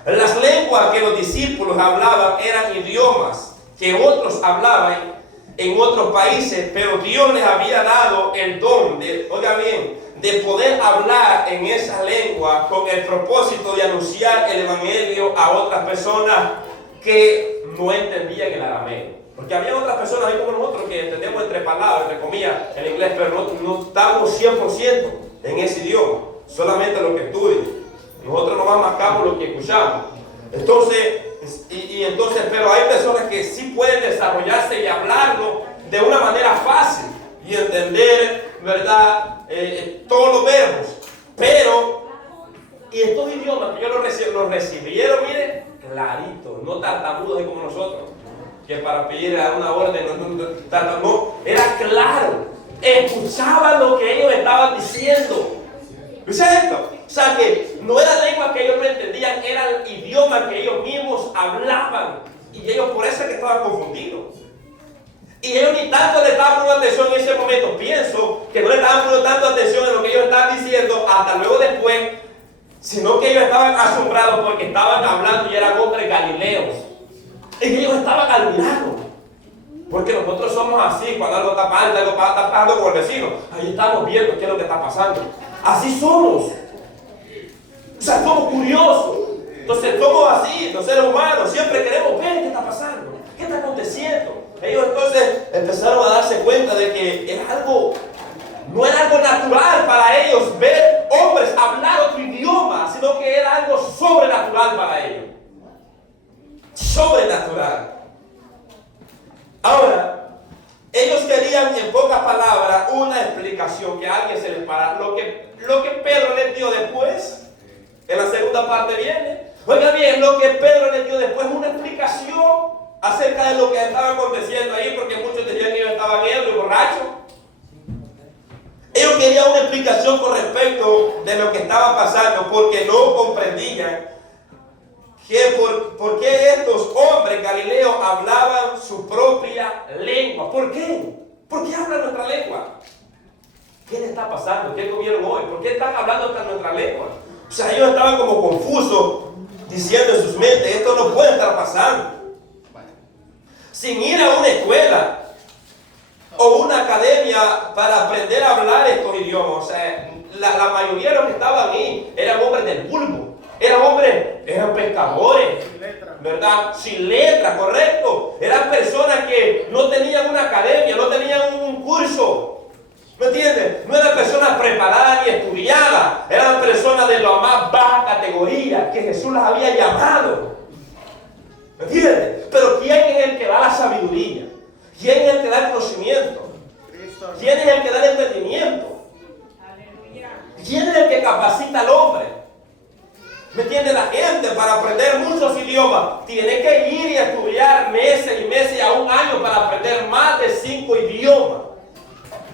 Las lenguas que los discípulos hablaban eran idiomas que otros hablaban en otros países, pero Dios les había dado el don de, oiga bien, de poder hablar en esa lengua con el propósito de anunciar el evangelio a otras personas que no entendían el arameo. Porque había otras personas ahí como nosotros que entendemos entre palabras, entre comillas, el inglés, pero no estamos 100% en ese idioma, solamente lo que estudian. Nosotros nomás marcamos lo que escuchamos. Entonces, pero hay personas que sí pueden desarrollarse y hablarlo de una manera fácil y entender, ¿verdad? Todos los verbos. Pero, y estos idiomas que ellos los recibieron, mire, clarito, no tartamudos como nosotros, que para pedir una orden, no, era claro, escuchaban lo que ellos estaban diciendo. ¿Viste esto? O sea que no era lengua que ellos no entendían, era el idioma que ellos mismos hablaban. Y ellos por eso es que estaban confundidos. Y ellos ni tanto le estaban poniendo atención en ese momento. Pienso que no le estaban poniendo tanto atención en lo que ellos estaban diciendo hasta luego después, sino que ellos estaban asombrados porque estaban hablando y eran hombres galileos. Y ellos estaban admirados. Porque nosotros somos así, cuando algo está mal, algo está pasando con el vecino, ahí estamos viendo qué es lo que está pasando. Así somos. O sea, somos curiosos. Entonces somos así, los seres humanos, siempre queremos ver qué está pasando, qué está aconteciendo. Ellos entonces empezaron a darse cuenta de que era algo, no era algo natural para ellos ver hombres hablar otro idioma, sino que era algo sobrenatural para ellos. Sobrenatural. Ahora, ellos querían en pocas palabras una explicación, que alguien se les parara. Lo que Pedro les dio después, en la segunda parte viene. Oiga bien, lo que Pedro les dio después es una explicación acerca de lo que estaba aconteciendo ahí, porque muchos decían que ellos estaban ebrios y borrachos. Ellos querían una explicación con respecto de lo que estaba pasando, porque no comprendían por qué estos hombres galileos hablaban su propia lengua. ¿Por qué? ¿Por qué hablan nuestra lengua? ¿Qué les está pasando? ¿Qué comieron hoy? ¿Por qué están hablando nuestra lengua? O sea, ellos estaban como confusos, diciendo en sus mentes, esto no puede estar pasando. Sin ir a una escuela o una academia para aprender a hablar estos idiomas. O sea, la mayoría de los que estaban ahí eran hombres del vulgo. Eran pescadores, ¿verdad? Sin letra, correcto. Eran personas que no tenían una academia, no tenían un curso. ¿Me entiendes? No eran personas preparadas ni estudiadas. Eran personas de la más baja categoría que Jesús las había llamado. ¿Me entiendes? Pero ¿quién es el que da la sabiduría? ¿Quién es el que da el conocimiento? ¿Quién es el que da el entendimiento? ¿Quién es el que capacita al hombre? ¿Me entiende? La gente para aprender muchos idiomas tiene que ir y estudiar meses y meses y a un año para aprender más de 5 idiomas.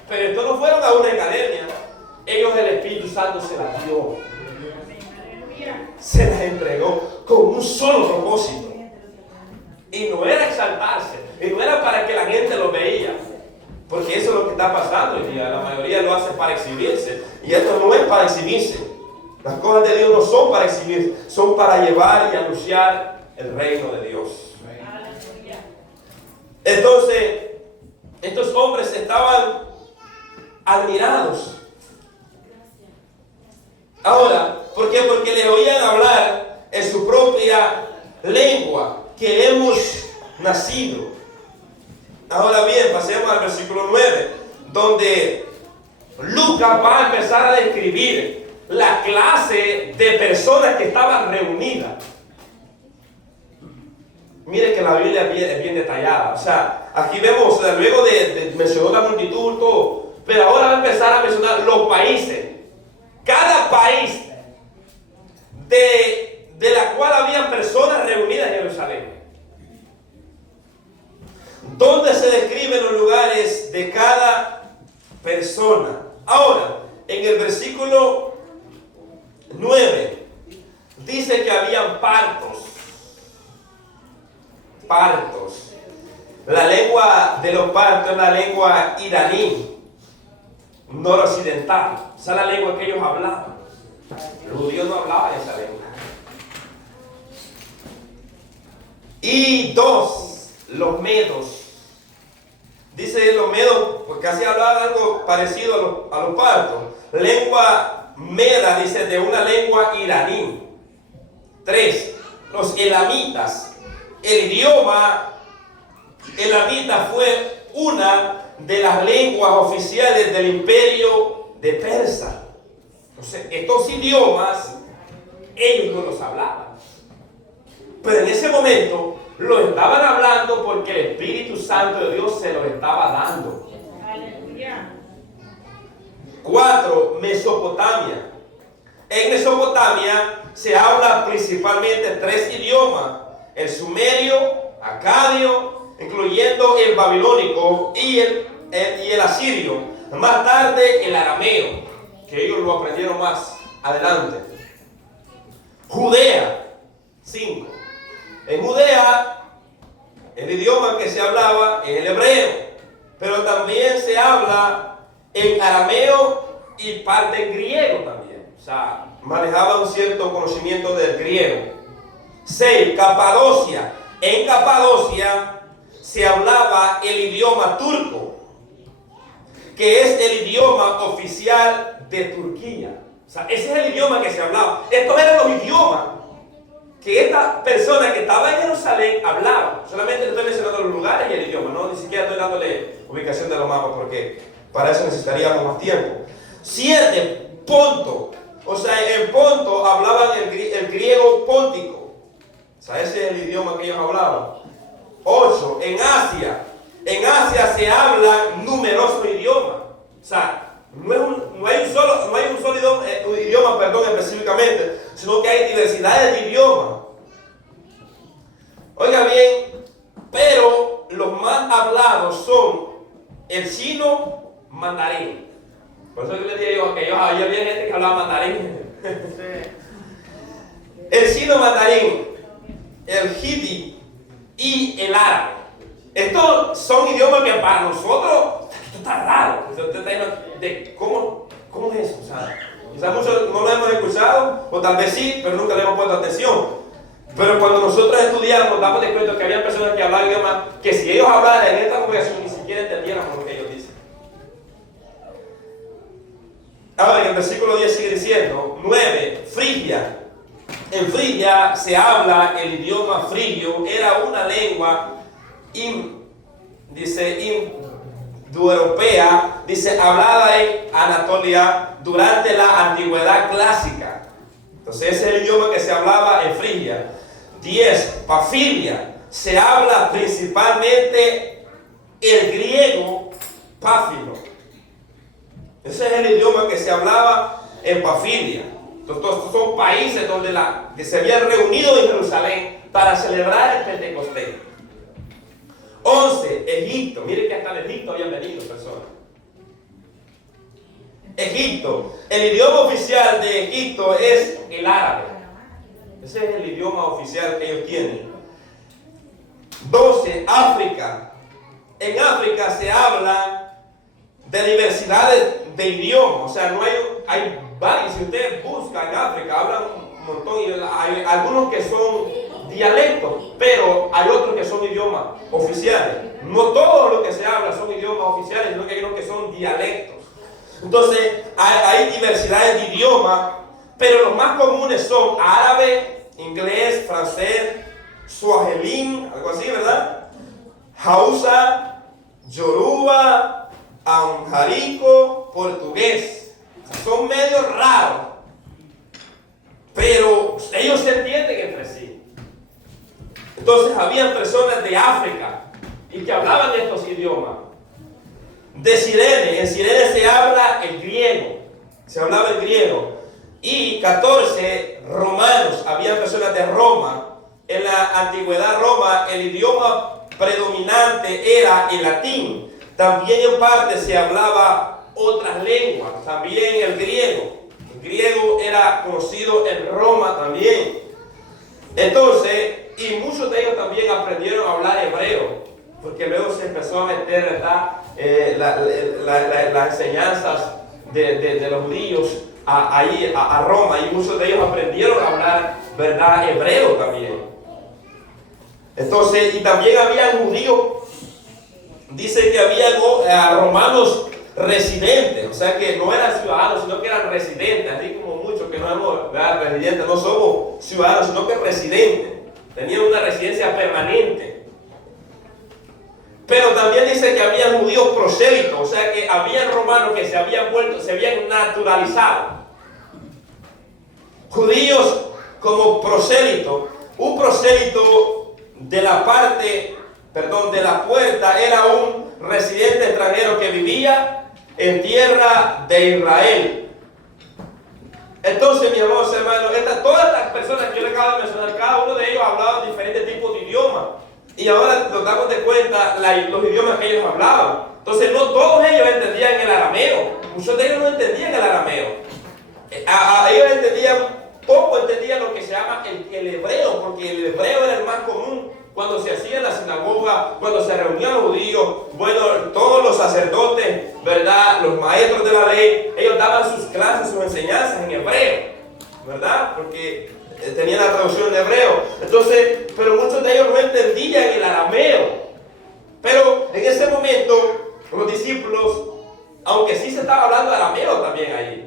Pero estos no fueron a una academia. Ellos el Espíritu Santo se las dio. Se las entregó con un solo propósito. Y no era exaltarse. Y no era para que la gente lo veía. Porque eso es lo que está pasando hoy día. La mayoría lo hace para exhibirse. Y esto no es para exhibirse. Las cosas de Dios no son para exhibir, son para llevar y anunciar el reino de Dios. Entonces, estos hombres estaban admirados. Ahora, ¿por qué? Porque le oían hablar en su propia lengua que hemos nacido. Ahora bien, pasemos al versículo 9, donde Lucas va a empezar a describir la clase de personas que estaban reunidas. Mire que la Biblia es bien detallada. O sea, aquí vemos, o sea, luego de mencionó la multitud, todo, pero ahora va a empezar a mencionar los países. Cada país de de la cual había personas reunidas en Jerusalén, donde se describen los lugares de cada persona. Ahora, en el versículo 9, dice que habían partos. Partos. La lengua de los partos es la lengua iraní, noroccidental. Esa es la lengua que ellos hablaban. Los judíos no hablaban esa lengua. Y dos, los medos. Dice los medos, porque casi hablaban algo parecido a los partos. Lengua meda, dice, de una lengua iraní. 3, los elamitas. El idioma elamita fue una de las lenguas oficiales del imperio de Persa. Entonces, estos idiomas, ellos no los hablaban. Pero en ese momento, lo estaban hablando porque el Espíritu Santo de Dios se los estaba dando. Aleluya. 4, Mesopotamia. En Mesopotamia se habla principalmente 3 idiomas: el sumerio, acadio, incluyendo el babilónico y el asirio. Más tarde el arameo, que ellos lo aprendieron más adelante. Judea, 5. En Judea, el idioma que se hablaba es el hebreo, pero también se habla en arameo y parte en griego también. O sea, manejaba un cierto conocimiento del griego. 6. Capadocia. En Capadocia se hablaba el idioma turco, que es el idioma oficial de Turquía. O sea, ese es el idioma que se hablaba. Estos eran los idiomas que esta persona que estaba en Jerusalén hablaba. Solamente le estoy mencionando los lugares y el idioma, ¿no? Ni siquiera estoy dándole ubicación de los mapas, porque para eso necesitaríamos más tiempo. 7. Ponto. O sea, en Ponto hablaban el griego póntico. O sea, ese es el idioma que ellos hablaban. 8. En Asia. En Asia se hablan numerosos idiomas. O sea, no hay un solo idioma, específicamente, sino que hay diversidades de idiomas. Oiga bien, pero los más hablados son el chino mandarín. Por eso yo les digo que había gente que hablaba mandarín. El chino mandarín, el hindi y el árabe. Estos son idiomas que para nosotros, esto está raro. ¿Cómo es eso? O sea, quizás muchos no lo hemos escuchado, o tal vez sí, pero nunca le hemos puesto atención. Pero cuando nosotros estudiamos, nos damos de cuenta que había personas que hablaban idiomas que si ellos hablaran en esta congregación ni siquiera entendiéramos lo que ellos dicen. Ahora en el versículo 10 sigue diciendo, 9, Frigia. En Frigia se habla el idioma frigio, era una lengua indoeuropea, dice, hablada en Anatolia durante la antigüedad clásica. Entonces ese es el idioma que se hablaba en Frigia. 10, Pafilia. Se habla principalmente el griego pafilo. Ese es el idioma que se hablaba en Pafilia. Entonces, estos son países donde que se habían reunido en Jerusalén para celebrar el Pentecostés. 11, Egipto. Miren que hasta en Egipto habían venido personas. Egipto. El idioma oficial de Egipto es el árabe. Ese es el idioma oficial que ellos tienen. 12, África. En África se habla de diversidades de idiomas. O sea, no hay varios. Si ustedes buscan en África, hablan un montón. Y hay algunos que son dialectos, pero hay otros que son idiomas oficiales. No todo lo que se habla son idiomas oficiales, sino que hay unos que son dialectos. Entonces, hay diversidades de idiomas, pero los más comunes son árabe, inglés, francés, suahelín, algo así, ¿verdad? Hausa, yoruba, amharico, portugués. Son medio raros, pero ellos se entienden entre sí. Entonces, había personas de África y que hablaban estos idiomas. De Cirene, en Cirene se habla el griego, se hablaba el griego. Y 14, romanos, había personas de Roma. En la antigüedad Roma el idioma predominante era el latín. También en parte se hablaba otras lenguas, también el griego. El griego era conocido en Roma también. Entonces, y muchos de ellos también aprendieron a hablar hebreo, porque luego se empezó a meter, ¿verdad? Las enseñanzas de los judíos a Roma, y muchos de ellos aprendieron a hablar, ¿verdad?, hebreo también. Entonces, y también había judíos, dice que había romanos residentes, o sea que no eran ciudadanos, sino que eran residentes, así como muchos que no somos, ¿verdad?, residentes, no somos ciudadanos, sino que residentes, tenían una residencia permanente. Pero también dice que había judíos prosélitos, o sea que había romanos que se habían naturalizado. Judíos como prosélitos. Un prosélito de la puerta era un residente extranjero que vivía en tierra de Israel. Entonces, mis amados hermanos, todas las personas que yo les acabo de mencionar, cada uno de ellos hablaba diferentes tipos de idiomas. Y ahora nos damos de cuenta los idiomas que ellos hablaban. Entonces, no todos ellos entendían el arameo. Muchos de ellos no entendían el arameo. Ellos entendían lo que se llama el hebreo, porque el hebreo era el más común. Cuando se hacía en la sinagoga, cuando se reunían los judíos, bueno, todos los sacerdotes, ¿verdad?, los maestros de la ley, ellos daban sus clases, sus enseñanzas en hebreo, ¿verdad? Porque tenían la traducción de hebreo. Entonces, pero muchos de ellos no entendían el arameo. Pero en ese momento, los discípulos, aunque sí se estaba hablando de arameo también ahí.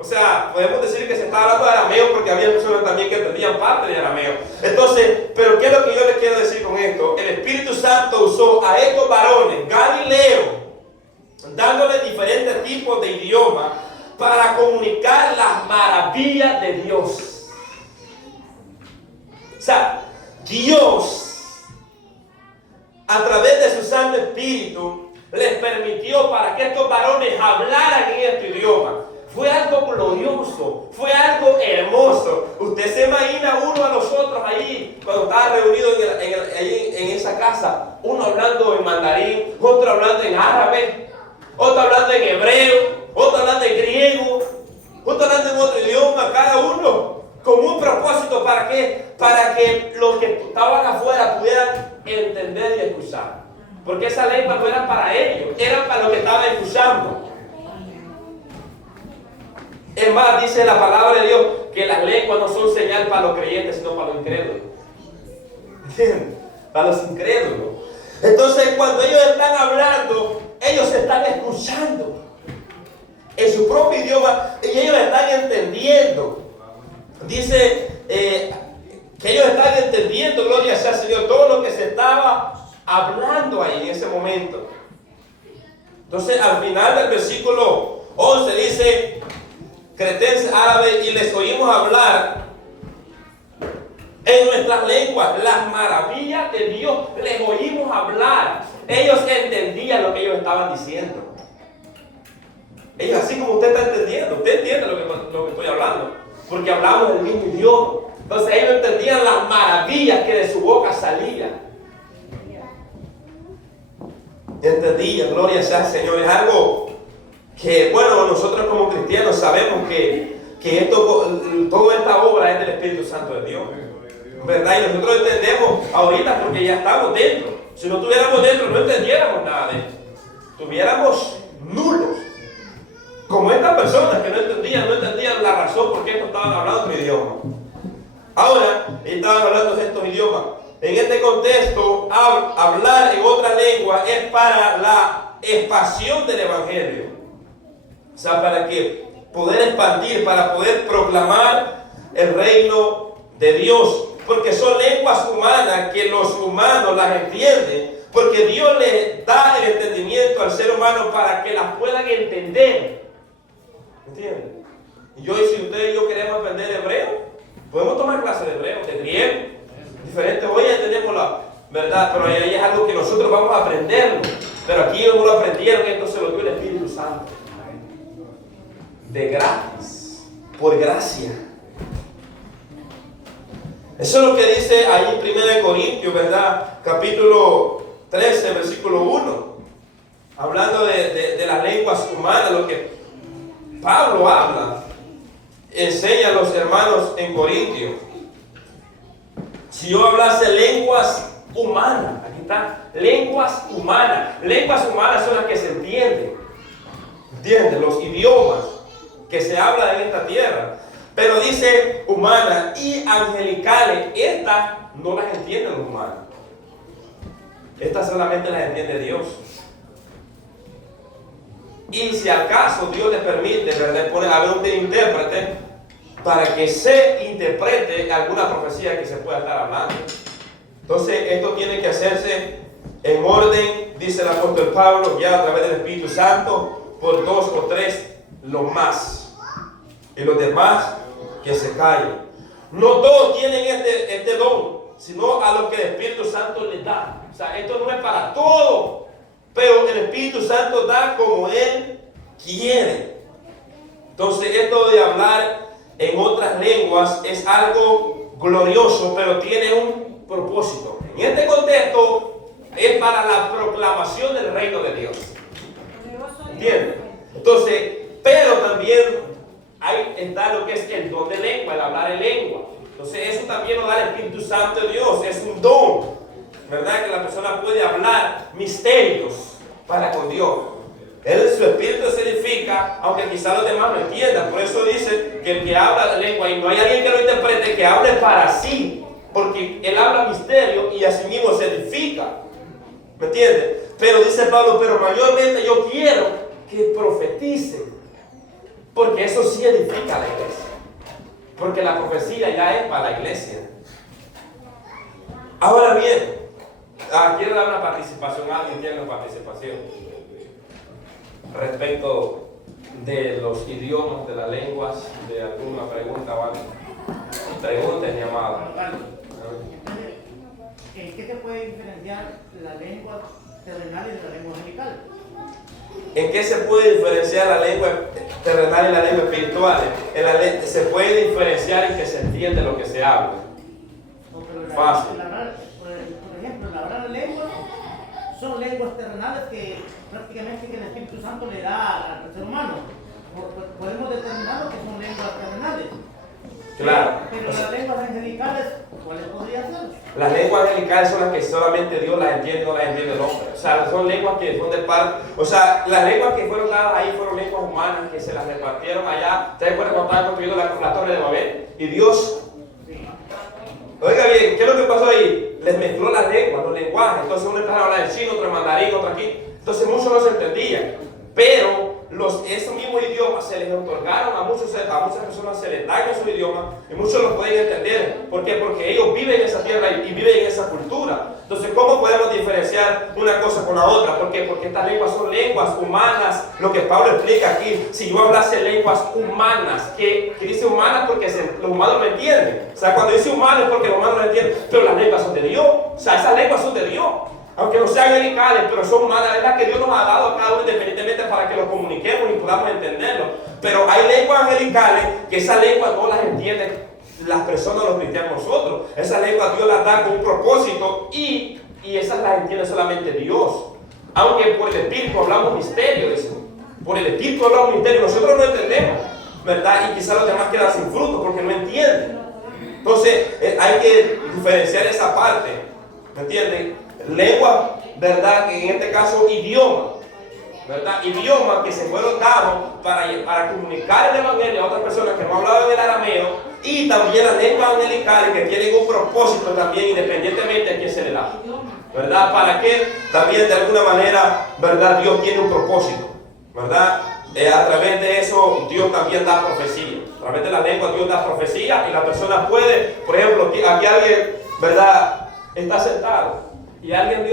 O sea, podemos decir que se estaba hablando de arameo porque había personas también que entendían parte de arameo. Entonces, pero ¿qué es lo que yo les quiero decir con esto? El Espíritu Santo usó a estos varones galileos, dándoles diferentes tipos de idiomas para comunicar las maravillas de Dios. O sea, Dios, a través de su Santo Espíritu, les permitió para que estos varones hablaran en este idioma. Fue algo glorioso, fue algo hermoso. Usted se imagina uno a los otros ahí, cuando estaba reunido en esa casa, uno hablando en mandarín, otro hablando en árabe, otro hablando en hebreo, otro hablando en griego, otro hablando en otro idioma, cada uno con un propósito. ¿Para qué? Para que los que estaban afuera pudieran entender y escuchar. Porque esa lengua no era para ellos, era para los que estaban escuchando. Es más, dice la palabra de Dios que las lenguas no son señal para los creyentes, sino para los incrédulos. ¿Entienden? Para los incrédulos. Entonces, cuando ellos están hablando, ellos están escuchando en su propio idioma y ellos están entendiendo. Dice que ellos están entendiendo, gloria sea al Señor, todo lo que se estaba hablando ahí en ese momento. Entonces, al final del versículo 11 dice: cretenses, árabes, y les oímos hablar en nuestras lenguas las maravillas de Dios. Les oímos hablar. Ellos entendían lo que ellos estaban diciendo. Ellos, así como usted está entendiendo, usted entiende lo que estoy hablando, porque hablamos el mismo idioma. Entonces ellos entendían las maravillas que de su boca salían. Entendían, gloria sea al Señor. Es algo que, bueno, nosotros como cristianos sabemos que toda esta obra es del Espíritu Santo de Dios, ¿verdad? Y nosotros entendemos ahorita porque ya estamos dentro. Si no estuviéramos dentro, no entendiéramos nada de esto. Estuviéramos nulos. Como estas personas que no entendían la razón por qué estos estaban hablando otro idioma. Ahora, estaban hablando de estos idiomas. En este contexto, hablar en otra lengua es para la expansión del Evangelio. O sea, para que poder expandir, para poder proclamar el reino de Dios. Porque son lenguas humanas que los humanos las entienden. Porque Dios le da el entendimiento al ser humano para que las puedan entender. ¿Entienden? Y si usted y yo queremos aprender hebreo, podemos tomar clases de hebreo, de griego. Diferente. Hoy ya tenemos la verdad, pero ahí es algo que nosotros vamos a aprenderlo. Pero aquí ellos no lo aprendieron, entonces lo dio el Espíritu Santo. De gratis, por gracia. Eso es lo que dice ahí en 1 Corintios, ¿verdad? Capítulo 13, versículo 1. Hablando de las lenguas humanas, lo que Pablo habla, enseña a los hermanos en Corintios. Si yo hablase lenguas humanas, aquí está, lenguas humanas. Lenguas humanas son las que se entienden. ¿Entienden? Los idiomas que se hablan en esta tierra. Pero dice humanas y angelicales. Estas no las entienden los humanos. Estas solamente las entiende Dios. Y si acaso Dios le permite, ¿verdad?, pone a ver un intérprete para que se interprete alguna profecía que se pueda estar hablando. Entonces esto tiene que hacerse en orden, dice el apóstol Pablo, ya a través del Espíritu Santo, por 2 o 3 lo más. Y los demás que se callen. No todos tienen este don, sino a lo que el Espíritu Santo les da. O sea, esto no es para todos, pero el Espíritu Santo da como Él quiere. Entonces esto de hablar en otras lenguas es algo glorioso, pero tiene un propósito. En este contexto es para la proclamación del reino de Dios. ¿Entienden? Entonces, pero también ahí está lo que es el don de lengua, el hablar en lengua. Entonces eso también lo da el Espíritu Santo de Dios, es un don, ¿verdad? Que la persona puede hablar misterios para con Dios. Él, su espíritu se edifica, aunque quizás los demás no entiendan. Por eso dice que el que habla la lengua, y no hay alguien que lo interprete, que hable para sí, porque él habla misterio y así mismo se edifica. ¿Me entiendes? Pero dice Pablo, pero mayormente yo quiero que profeticen, porque eso sí edifica a la iglesia. Porque la profecía ya es para la iglesia. Ahora bien, quiero dar una participación. ¿Alguien tiene una participación respecto de los idiomas, de las lenguas, de alguna pregunta o algo? Pregunten, mi amado. ¿En qué se puede diferenciar la lengua terrenal y la lengua angelical? ¿En qué se puede diferenciar la lengua terrenal y la lengua espiritual? Se puede diferenciar en que se entiende lo que se habla. Fácil. Por ejemplo, la hablar lenguas son lenguas terrenales que prácticamente que el Espíritu Santo le da al ser humano. Podemos determinar lo que son lenguas terrenales. Claro. Pero las lenguas angelicales, ¿cuáles podrían ser? Las lenguas angelicales son las que solamente Dios las entiende, no las entiende el hombre. O sea, son lenguas que son de parte. O sea, las lenguas que fueron dadas ahí fueron lenguas humanas que se las repartieron allá. ¿Ustedes recuerdan cuando estaban construyendo la torre de Babel? Y Dios, oiga bien, ¿qué es lo que pasó ahí? Les mezcló las lenguas, los lenguajes. Entonces uno empezaba a hablar en chino, otro en mandarín, otro aquí. Entonces muchos no se entendían. Pero esos mismos idiomas se les otorgaron a muchas personas, se les daña su idioma y muchos lo pueden entender. ¿Por qué? Porque ellos viven en esa tierra y viven en esa cultura. Entonces, ¿cómo podemos diferenciar una cosa con la otra? ¿Por qué? Porque estas lenguas son lenguas humanas. Lo que Pablo explica aquí, si yo hablase lenguas humanas, que dice humanas porque los humanos lo entienden. O sea, cuando dice humanos es porque los humanos lo entienden, pero las lenguas son de Dios. O sea, esas lenguas son de Dios. Aunque no sean angelicales, pero son humanas, es la que Dios nos ha dado a cada uno independientemente para que lo comuniquemos y podamos entenderlo. Pero hay lenguas angelicales que esas lenguas no las entienden las personas, los cristianos, nosotros. Esas lenguas Dios las da con un propósito y esas las entiende solamente Dios. Aunque por el Espíritu hablamos misterio, dice. Por el Espíritu hablamos misterio, nosotros no entendemos, ¿verdad? Y quizás los demás quedan sin fruto porque no entienden. Entonces hay que diferenciar esa parte, ¿me entienden? Lengua, ¿verdad? Que en este caso idioma, ¿verdad? Idiomas que se fueron dados para comunicar el evangelio a otras personas que no hablaban el arameo, y también las lenguas angelicales que tienen un propósito también independientemente a quién se le da, ¿verdad? Para que también de alguna manera, ¿verdad? Dios tiene un propósito, ¿verdad? A través de eso Dios también da profecía. A través de la lengua Dios da profecía y la persona puede, por ejemplo, aquí alguien, ¿verdad? Está sentado y alguien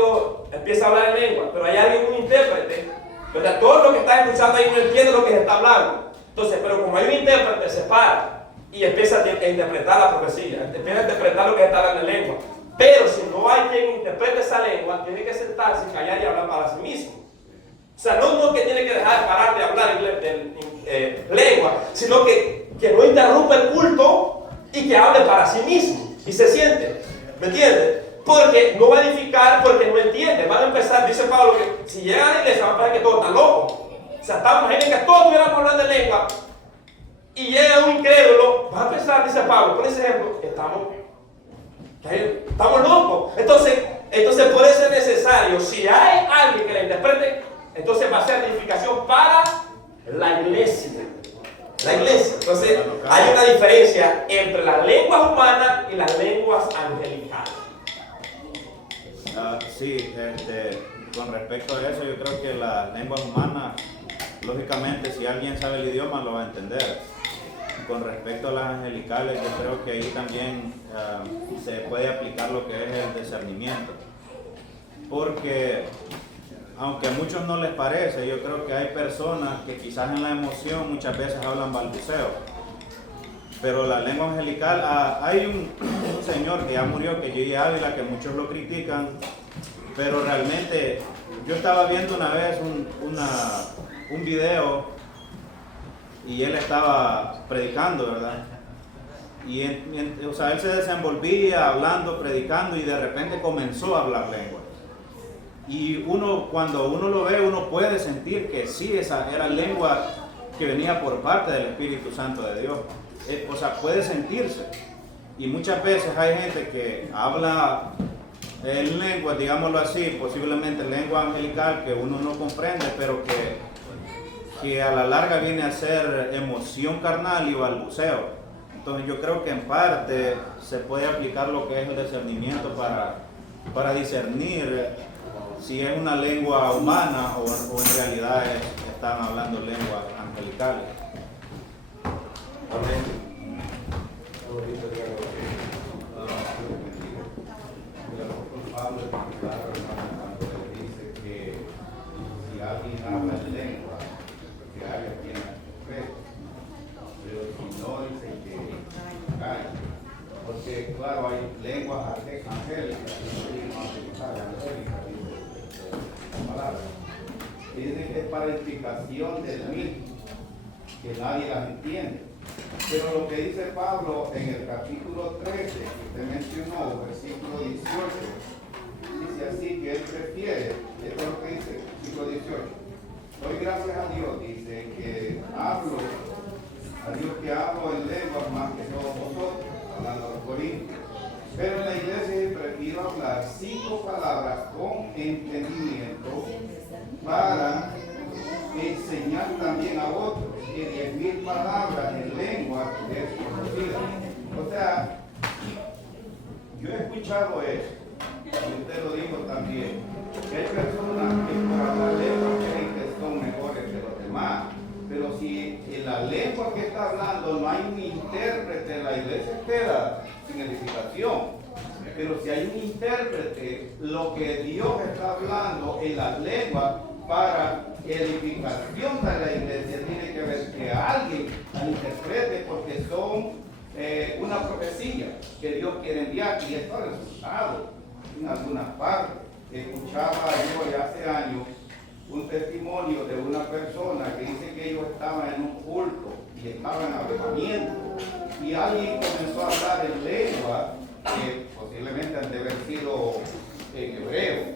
empieza a hablar en lengua, pero hay alguien, un intérprete, ¿verdad? Todo lo que está escuchando ahí no entiende lo que se está hablando. Entonces, pero como hay un intérprete, se para y empieza a interpretar la profecía, empieza a interpretar lo que está hablando en lengua. Pero si no hay quien interprete esa lengua, tiene que sentarse, callar y hablar para sí mismo. O sea, no que tiene que dejar parar de hablar lengua, sino que no interrumpa el culto y que hable para sí mismo. Y se siente, ¿me entiendes? Porque no va a edificar porque no entiende. Van a empezar, dice Pablo, que si llegan a la iglesia van a pensar que todos están locos. O sea, imaginen que todos estuviéramos hablando de lengua y llega un incrédulo, van a pensar, dice Pablo, por ese ejemplo, que estamos locos. Entonces puede ser necesario, si hay alguien que la interprete, entonces va a ser edificación para la iglesia. La iglesia. Entonces hay una diferencia entre las lenguas humanas y las lenguas angelicales. Sí, con respecto a eso, yo creo que las lenguas humanas, lógicamente, si alguien sabe el idioma, lo va a entender. Con respecto a las angelicales, yo creo que ahí también se puede aplicar lo que es el discernimiento. Porque, aunque a muchos no les parece, yo creo que hay personas que quizás en la emoción muchas veces hablan balbuceo. Pero la lengua angelical, hay un señor que ya murió, que J. Ávila, que muchos lo critican, pero realmente yo estaba viendo una vez un video y él estaba predicando, ¿verdad? Y o sea, él se desenvolvía hablando, predicando, y de repente comenzó a hablar lengua. Y cuando uno lo ve, uno puede sentir que sí, esa era lengua que venía por parte del Espíritu Santo de Dios. O sea, puede sentirse. Y muchas veces hay gente que habla en lengua, digámoslo así, posiblemente lengua angelical que uno no comprende, pero que a la larga viene a ser emoción carnal y balbuceo. Entonces yo creo que en parte se puede aplicar lo que es el discernimiento para discernir si es una lengua humana o en realidad están hablando lenguas angelicales. Amén. Pablo es muy claro, hermano, cuando le dice que si alguien habla en lengua, que haya quien la interprete, pero si no, dice que calle. Porque, claro, hay lenguas angélicas, la palabra. Y dice que es para edificación del mismo, que nadie las entiende. Pero lo que dice Pablo en el capítulo 13, que usted mencionó, versículo 18, dice así que él prefiere, esto es lo que dice, versículo 18, doy gracias a Dios, dice que hablo, a Dios que hablo en lenguas más que todos vosotros, hablando a los corintios, pero en la iglesia prefiero hablar 5 palabras con entendimiento para enseñar también a otros que 10.000 palabras en lengua desconocida. O sea, yo he escuchado eso, y usted lo dijo también, que hay personas que por hablar lengua creen que son mejores que los demás, pero si en la lengua que está hablando no hay un intérprete, la iglesia queda sin edificación. Pero si hay un intérprete, lo que Dios está hablando en las lenguas para edificación de la iglesia tiene que ver que alguien la interprete, porque son una profecía que Dios quiere enviar, y esto ha resultado en algunas partes. Escuchaba yo ya hace años un testimonio de una persona que dice que ellos estaban en un culto y estaban en avivamiento, y alguien comenzó a hablar en lengua que posiblemente han de haber sido en hebreo,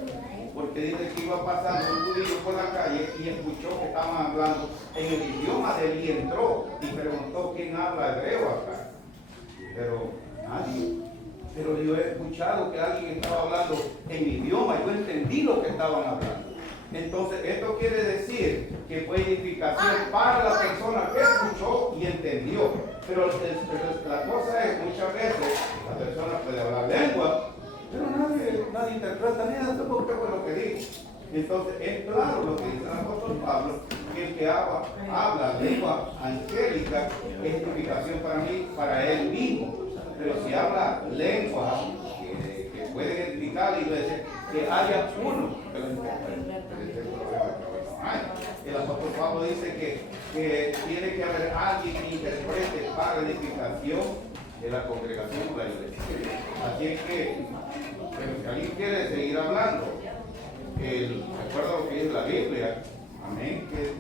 porque dice que iba pasando un judío por la calle y escuchó que estaban hablando en el idioma de él y entró y preguntó quién habla hebreo acá, pero nadie. Pero yo he escuchado que alguien estaba hablando en mi idioma y yo entendí lo que estaban hablando. Entonces esto quiere decir que fue edificación para la persona que escuchó y entendió. Pero la cosa es, muchas veces la persona puede hablar lengua, pero nadie interpreta ni nada, porque fue lo que dijo. Entonces es claro lo que dice el apóstol Pablo, que el que habla lengua angélica es edificación para mí, para él mismo. Pero si habla lenguas que pueden edificar la iglesia, que haya uno que lo interprete. El apóstol Pablo dice que tiene que haber alguien que interprete para edificación de la congregación de la iglesia. Así es que, si alguien quiere seguir hablando, recuerda lo que dice la Biblia, amén, que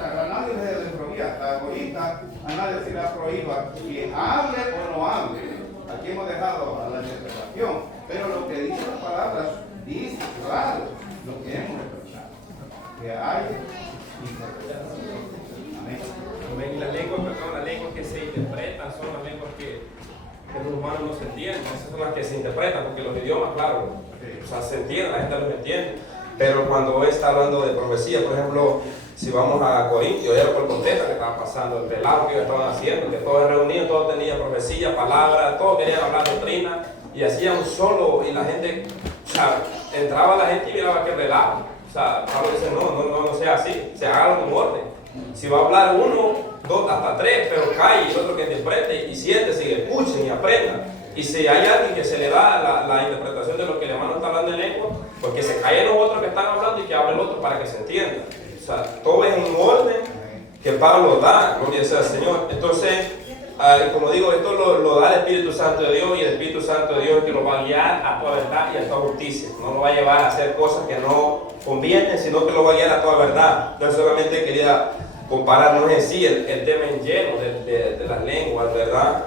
a nadie se le prohíbe, hasta ahorita a nadie se le ha prohibido que hable o no hable, Aquí hemos dejado a la interpretación, pero lo que dice la palabra dice claro lo que hemos interpretado, que hay interpretación. Amén. Amén. Y las lenguas que se interpretan son las lenguas que los humanos no se entienden. Esas son las que se interpretan, porque los idiomas, claro, o sea, se entienden, la gente los entiende. Pero cuando está hablando de profecía, por ejemplo, si vamos a Corintios, era por el contexto que estaba pasando, el relajo que ellos estaban haciendo, que todos reunidos, todos tenían profecía, palabra, todos querían hablar doctrina, y hacían un solo, y la gente, o sea, entraba la gente y miraba que relajo. O sea, Pablo dice, no sea así, se haga con orden. Si va a hablar uno, dos, hasta tres, pero calle, y otro que interprete, y siéntese, y escuchen, y aprendan. Y si hay alguien que se le da la interpretación de lo que el hermano está hablando en lengua, pues que se callen los otros que están hablando y que hable el otro para que se entienda. O sea, todo es un orden que Pablo da, gloria sea al Señor. Entonces, como digo, esto lo da el Espíritu Santo de Dios, y el Espíritu Santo de Dios es que lo va a guiar a toda verdad y a toda justicia. No lo va a llevar a hacer cosas que no convienen, sino que lo va a guiar a toda verdad. Yo solamente quería compararnos en sí el tema en lleno de las lenguas, ¿verdad?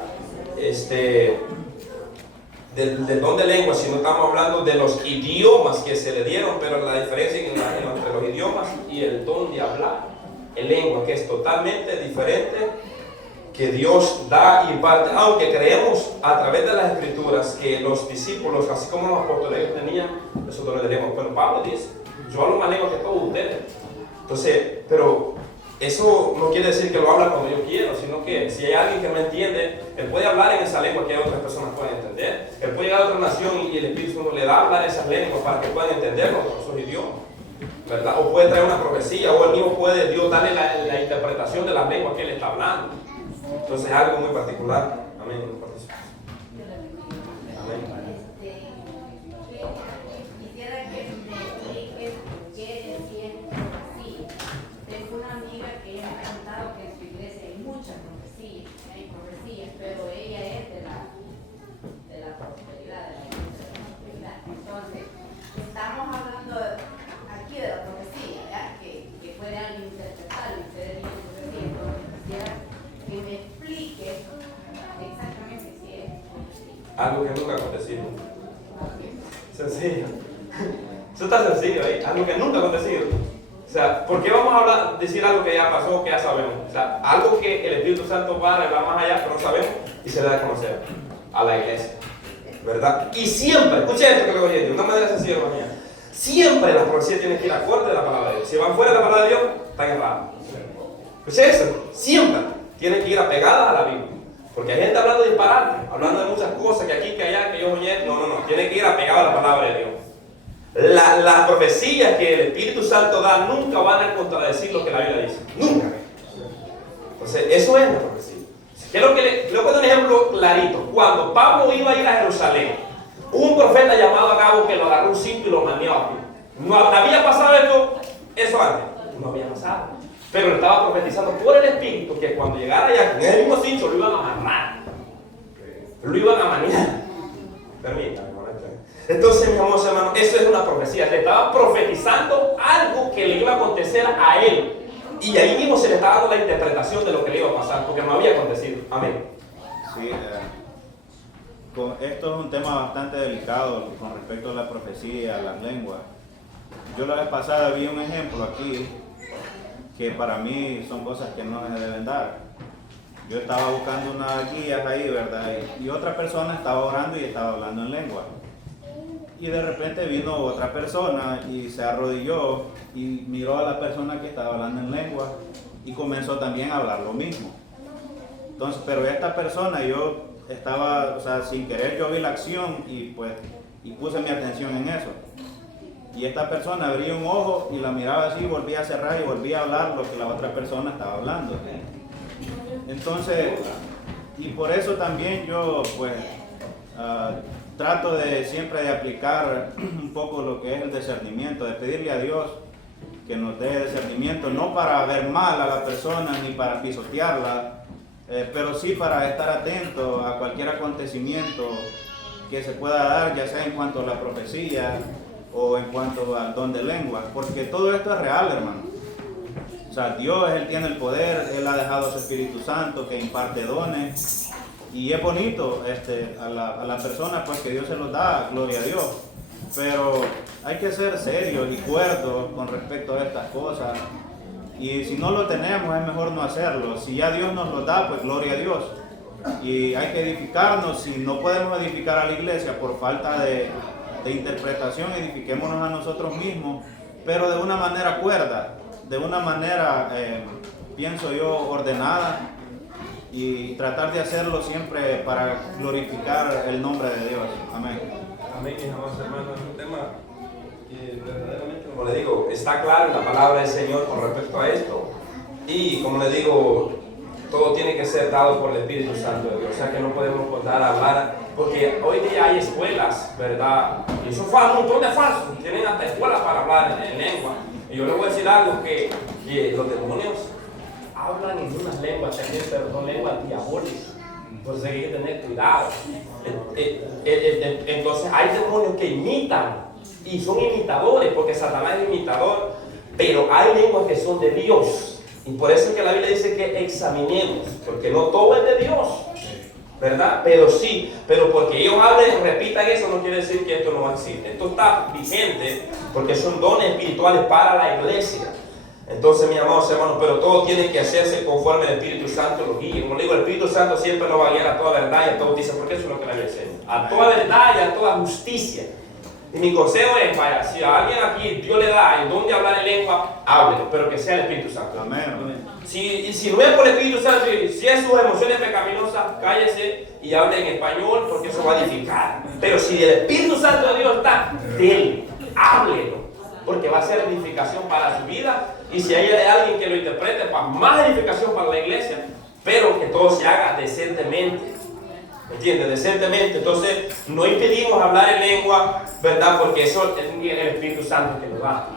Del don de lengua, sino estamos hablando de los idiomas que se le dieron, pero la diferencia entre los idiomas y el don de hablar en lengua, que es totalmente diferente, que Dios da y imparte, aunque creemos a través de las escrituras que los discípulos, así como los apóstoles, tenían esos dones de lengua. Pero Pablo dice, yo hablo más lengua que todos ustedes. Entonces, pero eso no quiere decir que lo habla cuando yo quiero, sino que si hay alguien que me entiende, él puede hablar en esa lengua que otras personas pueden entender. Él puede llegar a otra nación y el Espíritu Santo le da a hablar esas lenguas para que puedan entenderlo con sus idiomas, ¿verdad? O puede traer una profecía, o él mismo puede Dios darle la interpretación de las lenguas que él está hablando. Entonces es algo muy particular. Amén. Quisiera que me expliques qué decía profecía. Tengo una amiga que ella me ha contado que en su iglesia hay muchas profecías, pero ella es de la prosperidad, de la iglesia de la prosperidad. Entonces, estamos hablando aquí de la profecía, ¿ya? Que puede alguien interpretar y ustedes dicen profecía. Entonces, quisiera que me explique exactamente qué es profecía. Algo que nunca ha acontecido. Sencillo. Eso está sencillo ahí. Algo que nunca ha acontecido. O sea, ¿por qué vamos a decir algo que ya pasó, que ya sabemos? O sea, algo que el Espíritu Santo va a revelar más allá, pero no sabemos, y se le da a conocer a la iglesia, ¿verdad? Y siempre, escuchen esto que le voy a decir, de una manera sencilla, hermana, siempre las profecías tienen que ir acorde de la palabra de Dios. Si van fuera de la palabra de Dios, están errados. Escuchen eso, siempre tienen que ir apegadas a la Biblia. Porque hay gente hablando de disparate, hablando de muchas cosas, que aquí, que allá, que yo oye. No, tienen que ir apegadas a la palabra de Dios. Las profecías que el Espíritu Santo da nunca van a contradecir lo que la Biblia dice. Nunca. Entonces, eso es la profecía. Quiero que le voy a dar un ejemplo clarito. Cuando Pablo iba a ir a Jerusalén, hubo un profeta llamado Agabo que lo agarró un cinto y lo mandió a pie. ¿No había pasado eso antes? No había pasado. Pero le estaba profetizando por el Espíritu que cuando llegara allá con el mismo cinto lo iban a amarrar. Lo iban a maniar. Permítame. Entonces, mis amados hermanos, eso es una profecía. Le estaba profetizando algo que le iba a acontecer a él. Y ahí mismo se le estaba dando la interpretación de lo que le iba a pasar, porque no había acontecido. Amén. Sí, esto es un tema bastante delicado con respecto a la profecía, a las lenguas. Yo la vez pasada vi un ejemplo aquí que para mí son cosas que no se deben dar. Yo estaba buscando unas guías ahí, ¿verdad? Y otra persona estaba orando y estaba hablando en lengua. Y de repente vino otra persona y se arrodilló y miró a la persona que estaba hablando en lengua y comenzó también a hablar lo mismo. Entonces, pero esta persona, yo estaba, o sea, sin querer yo vi la acción y puse mi atención en eso. Y esta persona abría un ojo y la miraba así, volvía a cerrar y volvía a hablar lo que la otra persona estaba hablando. Entonces, y por eso también yo, pues, trato de siempre de aplicar un poco lo que es el discernimiento, de pedirle a Dios que nos dé discernimiento, no para ver mal a la persona ni para pisotearla, pero sí para estar atento a cualquier acontecimiento que se pueda dar, ya sea en cuanto a la profecía o en cuanto al don de lenguas, porque todo esto es real, hermano. O sea, Dios, Él tiene el poder, Él ha dejado a su Espíritu Santo que imparte dones. Y es bonito a la persona pues que Dios se los da, gloria a Dios. Pero hay que ser serios y cuerdos con respecto a estas cosas. Y si no lo tenemos es mejor no hacerlo. Si ya Dios nos lo da, pues gloria a Dios. Y hay que edificarnos. Si no podemos edificar a la iglesia por falta de interpretación, edifiquémonos a nosotros mismos, pero de una manera cuerda, de una manera, pienso yo, ordenada, y tratar de hacerlo siempre para glorificar el nombre de Dios. Amén. Amén, mis amados hermanos. Es un tema que verdaderamente, como le digo, está claro en la palabra del Señor con respecto a esto. Y como le digo, todo tiene que ser dado por el Espíritu Santo de Dios. O sea que no podemos contar a hablar, porque hoy día hay escuelas, ¿verdad? Y eso fue un montón de falsos. Tienen hasta escuelas para hablar en lengua. Y yo les voy a decir algo, que los demonios hablan en unas lenguas también, pero son lenguas diabólicas. Entonces hay que tener cuidado. Entonces hay demonios que imitan, y son imitadores, porque Satanás es imitador, pero hay lenguas que son de Dios. Y por eso es que la Biblia dice que examinemos, porque no todo es de Dios, ¿verdad? Pero sí, pero porque ellos hablen, repitan eso, no quiere decir que esto no existe. Esto está vigente, porque son dones espirituales para la iglesia. Entonces, mis amados hermanos, pero todo tiene que hacerse conforme el Espíritu Santo lo guíe. Como digo, el Espíritu Santo siempre lo va a guiar a toda verdad y a toda justicia, porque eso es lo que la Biblia enseña. A toda verdad y a toda justicia. Y mi consejo es, vaya, si a alguien aquí Dios le da el don de hablar en lengua, háblelo, pero que sea el Espíritu Santo. Amén. Si no es por el Espíritu Santo, si es sus emociones pecaminosas, cállese y hable en español, porque eso va a edificar. Pero si el Espíritu Santo de Dios está, déle, háblelo, porque va a ser edificación para su vida. Y si hay alguien que lo interprete, para más edificación para la iglesia, pero que todo se haga decentemente. ¿Entiendes? Decentemente. Entonces, no impedimos hablar en lengua, ¿verdad? Porque eso es el Espíritu Santo que lo da.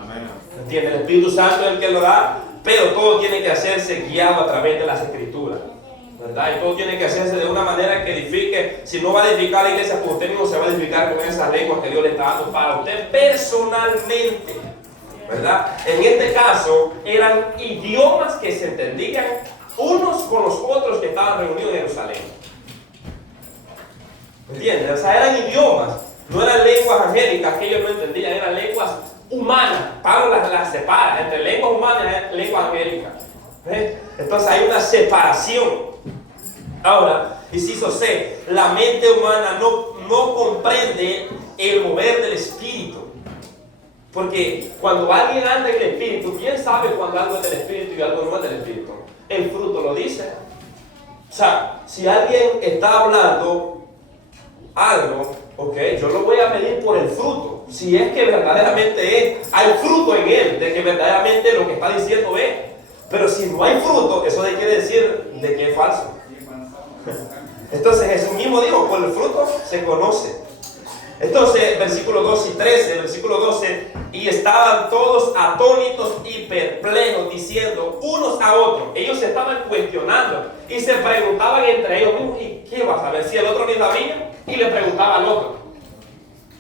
¿Entiendes? El Espíritu Santo es el que lo da, pero todo tiene que hacerse guiado a través de las Escrituras, ¿verdad? Y todo tiene que hacerse de una manera que edifique. Si no va a edificar la iglesia, pues usted mismo se va a edificar con esas lenguas que Dios le está dando para usted personalmente, ¿verdad? En este caso, eran idiomas que se entendían unos con los otros que estaban reunidos en Jerusalén. ¿Entiendes? O sea, eran idiomas, no eran lenguas angélicas que ellos no entendían, eran lenguas humanas. Pablo las separa entre lenguas humanas y lenguas angélicas. Entonces hay una separación. Ahora, inciso C, la mente humana no comprende el mover del Espíritu. Porque cuando alguien anda en el Espíritu, ¿quién sabe cuando algo es del Espíritu y algo no es del Espíritu? El fruto lo dice. O sea, si alguien está hablando algo, ok, yo lo voy a medir por el fruto. Si es que verdaderamente hay fruto en él, de que verdaderamente lo que está diciendo es. Pero si no hay fruto, eso quiere decir de que es falso. Entonces Jesús mismo dijo, por el fruto se conoce. Entonces, versículos 12 y 13, versículo 12, y estaban todos atónitos y perplejos, diciendo unos a otros. Ellos se estaban cuestionando y se preguntaban entre ellos mismos, ¿y qué vas a ver? Si el otro ni sabía, y le preguntaba al otro.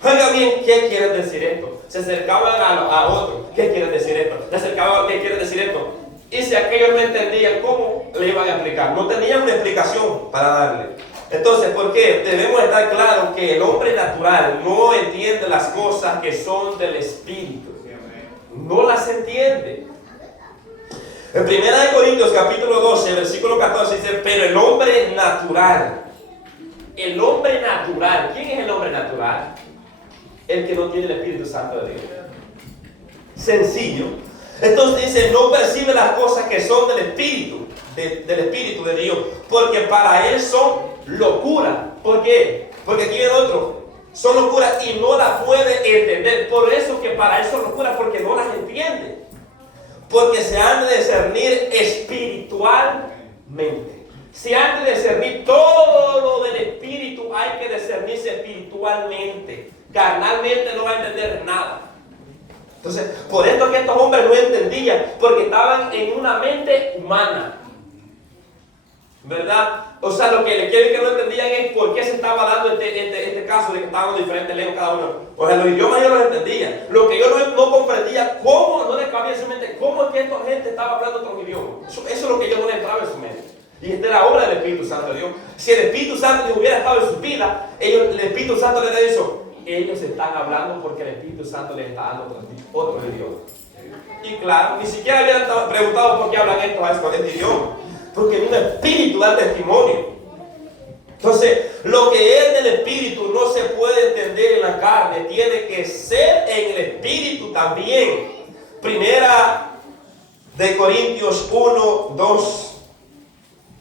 Oiga bien, ¿qué quiere decir esto? Se acercaban a otro, ¿qué quiere decir esto? Se acercaban, ¿qué quiere decir esto? Y si aquellos no entendían, ¿cómo le iban a explicar? No tenían una explicación para darle. Entonces, ¿por qué? Debemos estar claros que el hombre natural no entiende las cosas que son del Espíritu. No las entiende. En 1 Corintios capítulo 12, versículo 14 dice, pero el hombre natural. El hombre natural. ¿Quién es el hombre natural? El que no tiene el Espíritu Santo de Dios. Sencillo. Entonces dice, no percibe las cosas que son del Espíritu, del Espíritu de Dios, porque para él son locura. ¿Por qué? Porque aquí viene otro. Son locuras y no las puede entender. Por eso que para él son locuras, porque no las entiende. Porque se han de discernir espiritualmente. Se han de discernir todo lo del Espíritu, hay que discernirse espiritualmente. Carnalmente no va a entender nada. Entonces, por esto que estos hombres no entendían, porque estaban en una mente humana, ¿verdad? O sea, lo que le quieren que no entendían es por qué se estaba dando este caso de que estaban diferentes lenguas cada uno. O sea, los idiomas yo los entendía. Lo que yo no comprendía, cómo no les cabía en su mente, cómo es que esta gente estaba hablando otros idiomas. Eso es lo que yo no le entraba en su mente. Y esta es la obra del Espíritu Santo de Dios. Si el Espíritu Santo de Dios hubiera estado en su vida, el Espíritu Santo les ha dicho, ellos están hablando porque el Espíritu Santo les está dando otro idioma. Y claro, ni siquiera habían preguntado por qué hablan este idioma. Porque en un espíritu da testimonio. Entonces, lo que es del espíritu no se puede entender en la carne, tiene que ser en el espíritu también. Primera de Corintios 1, 2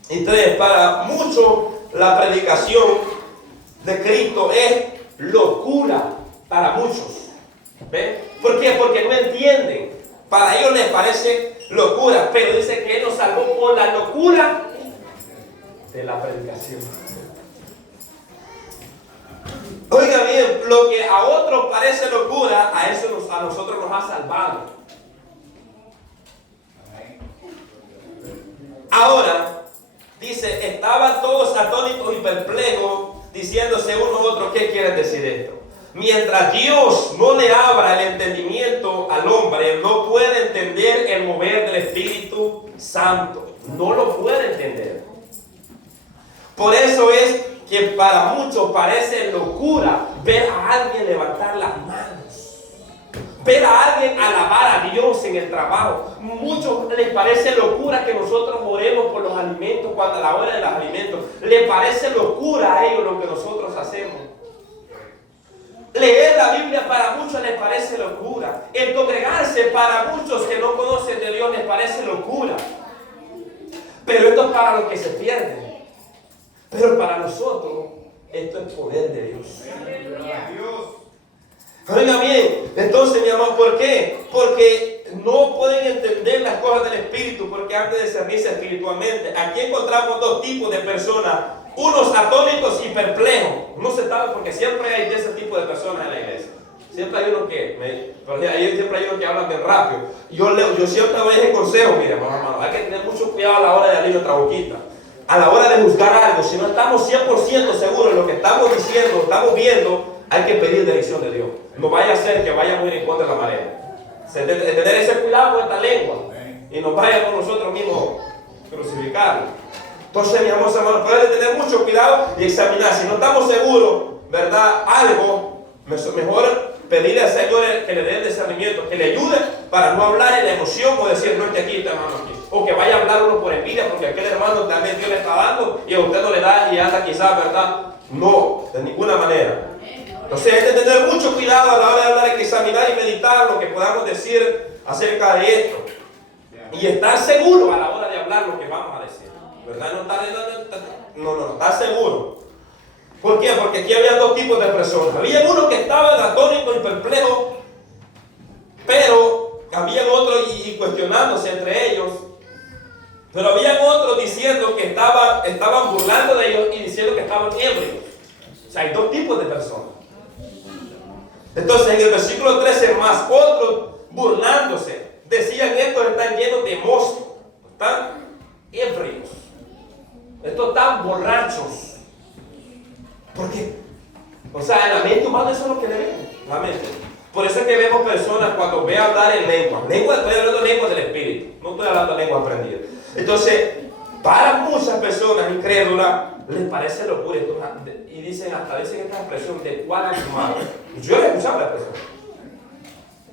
y 3. Para muchos la predicación de Cristo es locura para muchos. ¿Ven? ¿Por qué? Porque no entienden. Para ellos les parece locura, pero dice que Él nos salvó por la locura de la predicación. Oiga bien, lo que a otros parece locura, a nosotros nos ha salvado. Ahora, dice, estaban todos atónitos y perplejos, diciéndose uno a otro, ¿qué quiere decir esto? Mientras Dios no le abra el entendimiento al hombre, no puede entender el mover del Espíritu Santo. No lo puede entender. Por eso es que para muchos parece locura ver a alguien levantar las manos, ver a alguien alabar a Dios en el trabajo. Muchos les parece locura que nosotros oremos por los alimentos cuando a la hora de los alimentos. Les parece locura a ellos lo que nosotros hacemos. Leer la Biblia para muchos les parece locura. El congregarse para muchos que no conocen de Dios les parece locura. Pero esto es para los que se pierden. Pero para nosotros, esto es poder de Dios. Oiga bien, entonces mi amor, ¿por qué? Porque no pueden entender las cosas del Espíritu, porque han de discernirse espiritualmente. Aquí encontramos dos tipos de personas, unos atónitos y perplejos. No se sabe porque siempre hay de ese tipo de personas en la iglesia. Siempre hay uno siempre hay uno que habla bien rápido. Yo siempre doy ese consejo, mire, hermano, hay que tener mucho cuidado a la hora de abrir nuestra boquita. A la hora de juzgar algo, si no estamos 100% seguros de lo que estamos diciendo, estamos viendo, hay que pedir dirección de Dios. No vaya a ser que vayamos a ir en contra de la marea. Tener ese cuidado con esta lengua y nos vaya con nosotros mismos crucificarnos. Entonces, mi amor, hermano, puede tener mucho cuidado y examinar. Si no estamos seguros, ¿verdad? Algo, mejor pedirle al Señor que le dé el discernimiento, que le ayude para no hablar en la emoción o decir, no, aquí, hermano, aquí. O que vaya a hablar uno por envidia porque aquel hermano también Dios le está dando y a usted no le da y anda quizás, ¿verdad? No, de ninguna manera. Entonces hay que tener mucho cuidado a la hora de hablar, hay que examinar y meditar lo que podamos decir acerca de esto. Y estar seguro a la hora de hablar lo que vamos a decir. ¿Verdad? No, estar seguro. ¿Por qué? Porque aquí había dos tipos de personas. Había uno que estaba atónito y perplejo, pero había otros y cuestionándose entre ellos. Pero había otros diciendo que estaban burlando de ellos y diciendo que estaban ebrios. O sea, hay dos tipos de personas. Entonces, en el versículo 13, más otros burlándose, decían: estos están llenos de mosto, están ebrios, estos están borrachos. ¿Por qué? O sea, en la mente humana eso es lo que le vemos, la mente. Por eso es que vemos personas cuando ve hablar en lengua, estoy hablando de lengua del Espíritu, no estoy hablando de lengua aprendida. Entonces, para muchas personas incrédulas, les parece locura esto, y dicen esta expresión de cuál han fumado. Yo le he escuchado la expresión.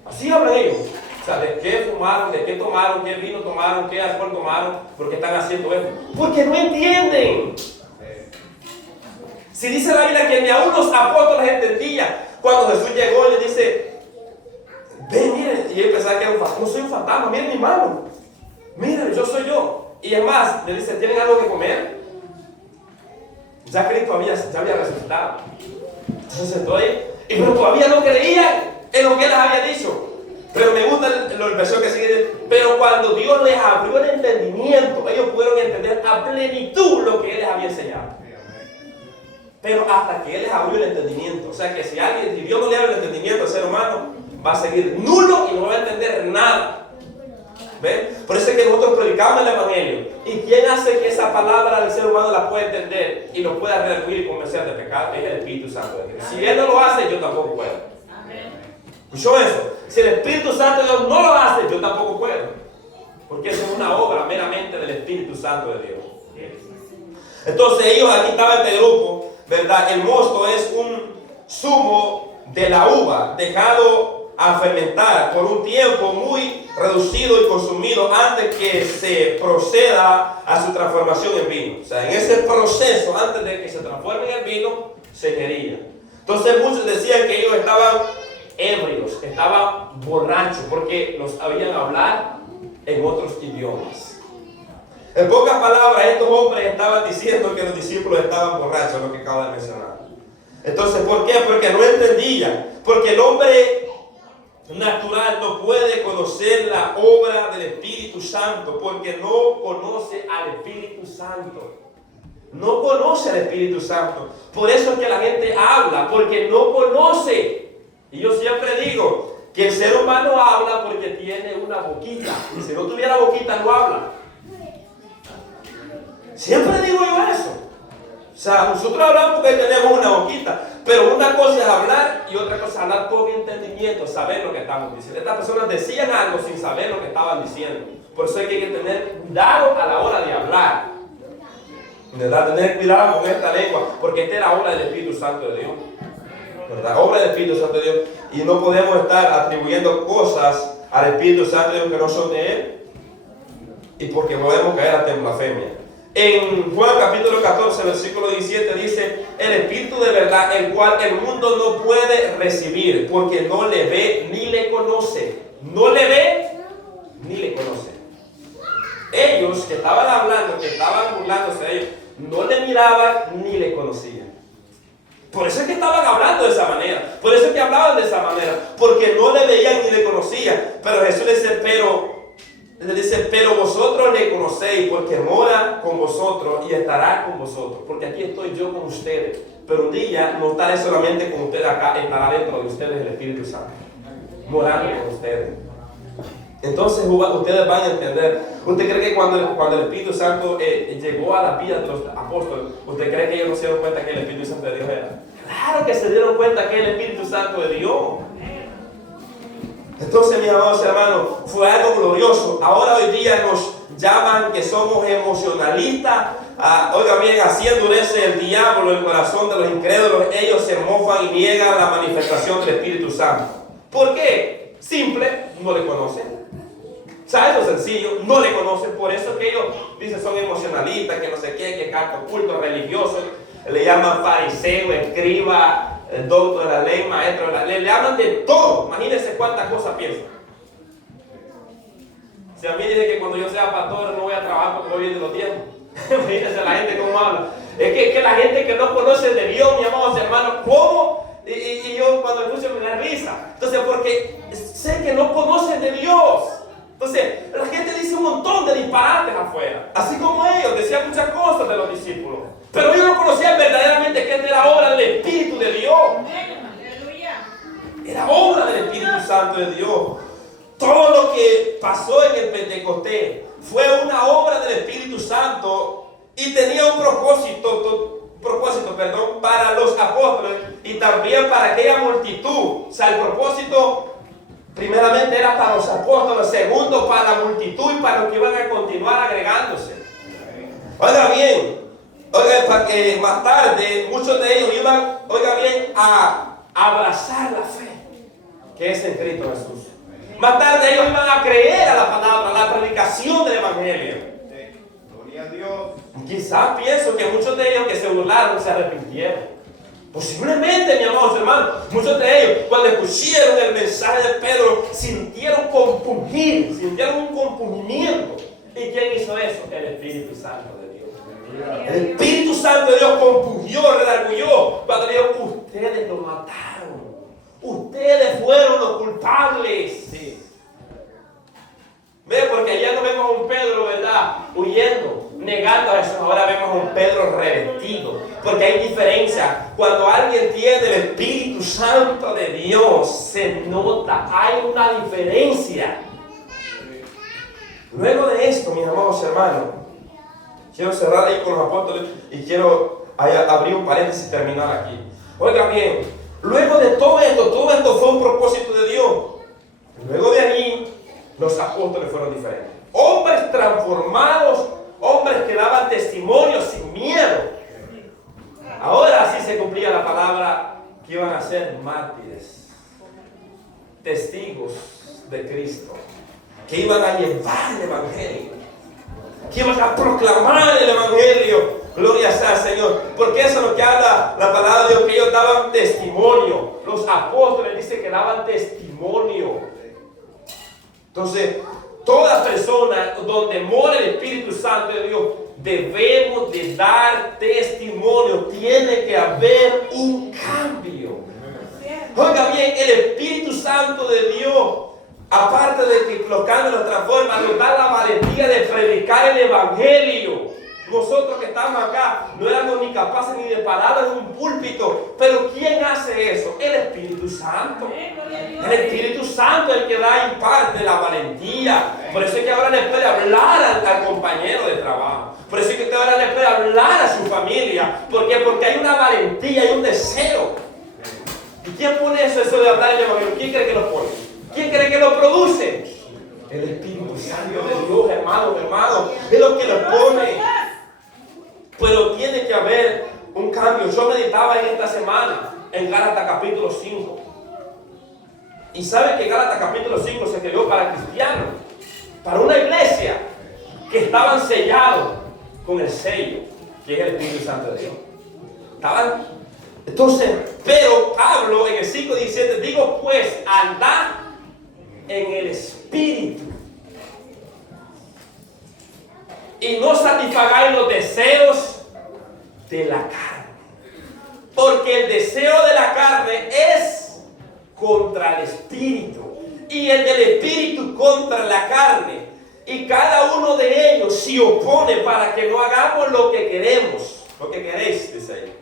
Así hablan ellos. O sea, de qué fumaron, de qué tomaron, qué vino tomaron, qué alcohol tomaron, porque están haciendo esto. Porque no entienden. Si dice la Biblia que ni aún los apóstoles entendían, cuando Jesús llegó y le dice: ven, miren, y él pensaba que era un fantasma. No soy un fantasma, miren mi mano. Miren, yo soy yo. Y es más, le dice: ¿tienen algo que comer? Ya Cristo había resucitado. Entonces pero todavía no creían en lo que él les había dicho. Pero me gusta la versión que sigue. Pero cuando Dios les abrió el entendimiento, ellos pudieron entender a plenitud lo que él les había enseñado. Pero hasta que él les abrió el entendimiento. O sea que si Dios no le abre el entendimiento al ser humano, va a seguir nulo y no va a entender nada. ¿Ven? Por eso es que nosotros predicamos el Evangelio. ¿Y quién hace que esa palabra del ser humano la pueda entender y lo pueda redarguir y convencer de pecado? Es el Espíritu Santo de Dios. Si él no lo hace, yo tampoco puedo. ¿Escuchó eso? Si el Espíritu Santo de Dios no lo hace, yo tampoco puedo. Porque eso es una obra meramente del Espíritu Santo de Dios. Evangelio. Entonces ellos, aquí estaba este grupo, ¿verdad? El mosto es un zumo de la uva dejado a fermentar por un tiempo muy reducido y consumido antes que se proceda a su transformación en vino. O sea, en ese proceso, antes de que se transforme en vino, se quería. Entonces muchos decían que ellos estaban ebrios, estaban borrachos, porque los habían hablar en otros idiomas. En pocas palabras, estos hombres estaban diciendo que los discípulos estaban borrachos, lo que acabo de mencionar. Entonces, ¿por qué? Porque no entendían. Porque el hombre natural no puede conocer la obra del Espíritu Santo, porque no conoce al Espíritu Santo. No conoce al Espíritu Santo. Por eso es que la gente habla, porque no conoce. Y yo siempre digo que el ser humano habla porque tiene una boquita. Y si no tuviera boquita, no habla. Siempre digo yo eso. O sea, nosotros hablamos porque tenemos una boquita. Pero una cosa es hablar y otra cosa es hablar con entendimiento, saber lo que estamos diciendo. Estas personas decían algo sin saber lo que estaban diciendo. Por eso hay que tener cuidado a la hora de hablar. ¿Verdad? Tener cuidado con esta lengua, porque esta es la obra del Espíritu Santo de Dios. ¿Verdad? Obra del Espíritu Santo de Dios. Y no podemos estar atribuyendo cosas al Espíritu Santo de Dios que no son de Él. Y porque podemos caer hasta en blasfemia. En Juan capítulo 14, versículo 17 dice: el Espíritu de verdad, el cual el mundo no puede recibir, porque no le ve ni le conoce. No le ve ni le conoce. Ellos que estaban hablando, que estaban burlándose de ellos, no le miraban ni le conocían. Por eso es que estaban hablando de esa manera. Por eso es que hablaban de esa manera. Porque no le veían ni le conocían. Pero Jesús le dice, pero vosotros le conocéis, porque mora con vosotros y estará con vosotros. Porque aquí estoy yo con ustedes. Pero un día no estaré solamente con ustedes acá, estará dentro de ustedes el Espíritu Santo, morando con ustedes. Entonces ustedes van a entender. ¿Usted cree que cuando el Espíritu Santo llegó a la vida de los apóstoles, usted cree que ellos no se dieron cuenta que el Espíritu Santo de Dios era? Claro que se dieron cuenta que el Espíritu Santo de Dios. Entonces, mis amados hermanos, fue algo glorioso. Ahora hoy día nos llaman que somos emocionalistas. Oiga bien, así endurece el diablo el corazón de los incrédulos. Ellos se mofan y niegan la manifestación del Espíritu Santo. ¿Por qué? Simple, no le conocen. O sea, eso es sencillo, no le conocen. Por eso que ellos dicen son emocionalistas, que no sé qué, que canto culto religioso. Le llaman fariseo, escriba, doctor de la ley, maestro de la ley. Le hablan de todo. Imagínense cuántas cosas piensan. Si a mí dicen que cuando yo sea pastor no voy a trabajar porque voy viendo los tiempos. Imagínense la gente cómo habla. Es que la gente que no conoce de Dios, mis amados hermanos, ¿cómo? Y yo cuando escucho me da risa. Entonces, porque sé que no conocen de Dios. Entonces, la gente dice un montón de disparates afuera. Así como ellos decían muchas cosas de los discípulos. Pero ellos no conocían verdaderamente que esta era obra del Espíritu de Dios. Era obra del Espíritu Santo de Dios. Todo lo que pasó en el Pentecostés fue una obra del Espíritu Santo y tenía un propósito, para los apóstoles y también para aquella multitud. O sea, el propósito primeramente era para los apóstoles, segundo para la multitud y para los que iban a continuar agregándose. Oiga bien, para que más tarde muchos de ellos iban, oiga bien, a abrazar la fe que es en Cristo Jesús. Más tarde ellos iban a creer a la palabra, a la predicación del Evangelio. Gloria a Dios. Quizás pienso que muchos de ellos que se burlaron se arrepintieron. Posiblemente, mi amados hermanos, muchos de ellos cuando escucharon el mensaje de Pedro sintieron compungir, sintieron un compungimiento. ¿Y quién hizo eso? El Espíritu Santo de Dios. El Espíritu Santo de Dios compungió, redarguyó cuando le dijo: ustedes lo mataron, ustedes fueron los culpables. Sí. Ve, porque allá no vemos a un Pedro, ¿verdad?, huyendo, negando a Jesús. Ahora vemos a un Pedro revestido. Porque hay diferencia. Cuando alguien tiene el Espíritu Santo de Dios, se nota, hay una diferencia. Luego de esto, mis amados hermanos, quiero cerrar ahí con los apóstoles y quiero abrir un paréntesis y terminar aquí. Oiga bien, luego de todo esto fue un propósito de Dios. Luego de allí, los apóstoles fueron diferentes. Hombres transformados, hombres que daban testimonio testigos de Cristo, que iban a llevar el Evangelio, que iban a proclamar el Evangelio. Gloria sea al Señor, porque eso es lo que habla la palabra de Dios, que ellos daban testimonio. Los apóstoles dicen que daban testimonio. Entonces, toda persona donde mora el Espíritu Santo de Dios, debemos de dar testimonio. Tiene que haber un cambio. Oiga bien, el Espíritu Santo de Dios, aparte de que los cambios nos transforman, nos da la valentía de predicar el Evangelio. Nosotros que estamos acá no éramos ni capaces ni de parar en un púlpito, pero ¿quién hace eso? El Espíritu Santo. El Espíritu Santo es el que da y parte la valentía. Por eso es que ahora le puede hablar al compañero de trabajo. Por eso es que usted ahora le puede hablar a su familia. ¿Por qué? Porque hay una valentía, hay un deseo. ¿Y quién pone eso de hablar el Evangelio? ¿Quién cree que lo pone? ¿Quién cree que lo produce? El Espíritu Santo de Dios, hermano, es lo que lo pone. Pero tiene que haber un cambio. Yo meditaba en esta semana en Gálatas capítulo 5. Y saben que Gálatas capítulo 5 se creó para cristianos, para una iglesia que estaban sellados con el sello, que es el Espíritu Santo de Dios. Estaban. Entonces, pero Pablo en el 5:17 digo pues, andad en el Espíritu y no satisfagáis los deseos de la carne, porque el deseo de la carne es contra el Espíritu y el del Espíritu contra la carne, y cada uno de ellos se opone para que no hagamos lo que queremos, lo que queréis, dice ahí.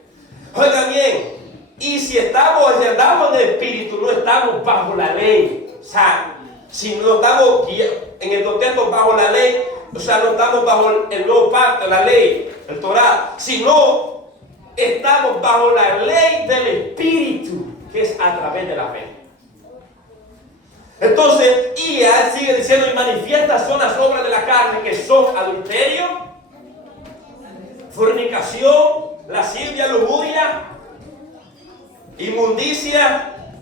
Oiga bien, y si andamos en el Espíritu, no estamos bajo la ley. O sea, si no estamos en el contexto bajo la ley, o sea, no estamos bajo el nuevo pacto, la ley, el Torah, sino estamos bajo la ley del Espíritu, que es a través de la fe. Entonces, y él sigue diciendo, y manifiestas son las obras de la carne, que son adulterio, fornicación, lascivia, lujuria, inmundicia,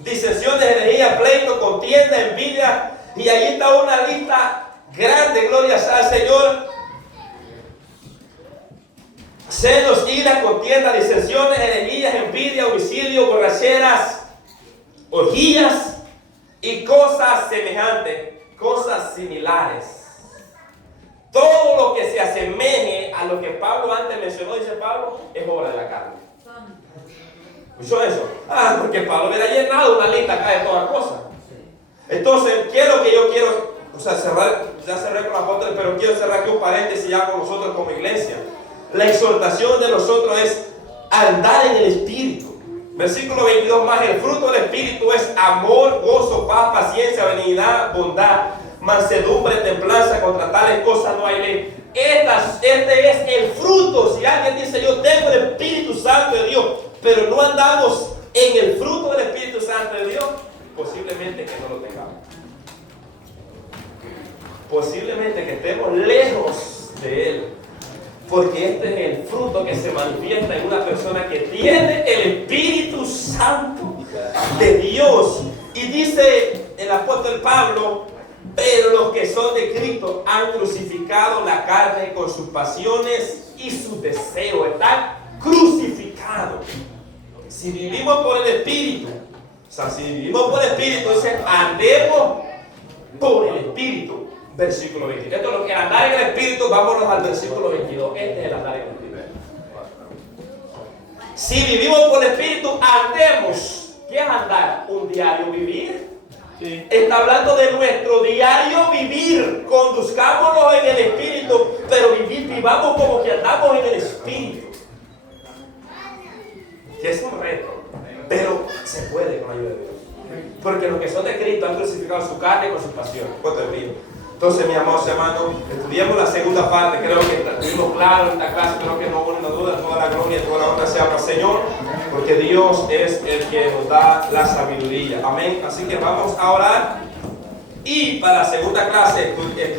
disensión de herejía, pleito, contienda, envidia, y ahí está una lista grande, gloria sea al Señor. Celos, ira, contienda, disensiones, herejías, envidia, homicidio, borracheras, orgías y cosas semejantes, cosas similares. Todo lo que se asemeje a lo que Pablo antes mencionó, dice Pablo, es obra de la carne. ¿Escuchó eso? Porque Pablo hubiera llenado una lista acá de todas cosas. Entonces, cerrar, ya cerré con los apóstoles, pero quiero cerrar aquí un paréntesis ya con nosotros como iglesia. La exhortación de nosotros es andar en el Espíritu. Versículo 22 más, el fruto del Espíritu es amor, gozo, paz, paciencia, benignidad, bondad, mansedumbre, templanza. Contra tales cosas no hay ley. Este es el fruto. Si alguien dice, yo tengo el Espíritu Santo de Dios, pero no andamos en el fruto del Espíritu Santo de Dios, posiblemente que no lo tengamos. Posiblemente que estemos lejos de Él. Porque este es el fruto que se manifiesta en una persona que tiene el Espíritu Santo de Dios. Y dice el apóstol Pablo, pero los que son de Cristo han crucificado la carne con sus pasiones y sus deseos. Están crucificados. Si vivimos por el Espíritu, entonces andemos por el Espíritu. Versículo 22. Esto es lo que andar en el Espíritu. Vámonos al versículo 22. Este es el andar en el Espíritu. Si vivimos por el Espíritu, andemos. ¿Qué es andar? ¿Un diario vivir? Sí. Está hablando de nuestro diario vivir. Conduzcámonos en el Espíritu, pero vivamos como que andamos en el Espíritu. Que es un reto, pero se puede con la ayuda de Dios. Porque los que son de Cristo han crucificado su carne con sus pasiones. Entonces, mi amado hermano, estudiemos la segunda parte. Creo que estuvimos claros en esta clase. Creo que no hubo ninguna duda. Toda la gloria y toda la honra sea para el Señor, porque Dios es el que nos da la sabiduría. Amén. Así que vamos a orar. Y para la segunda clase estudiemos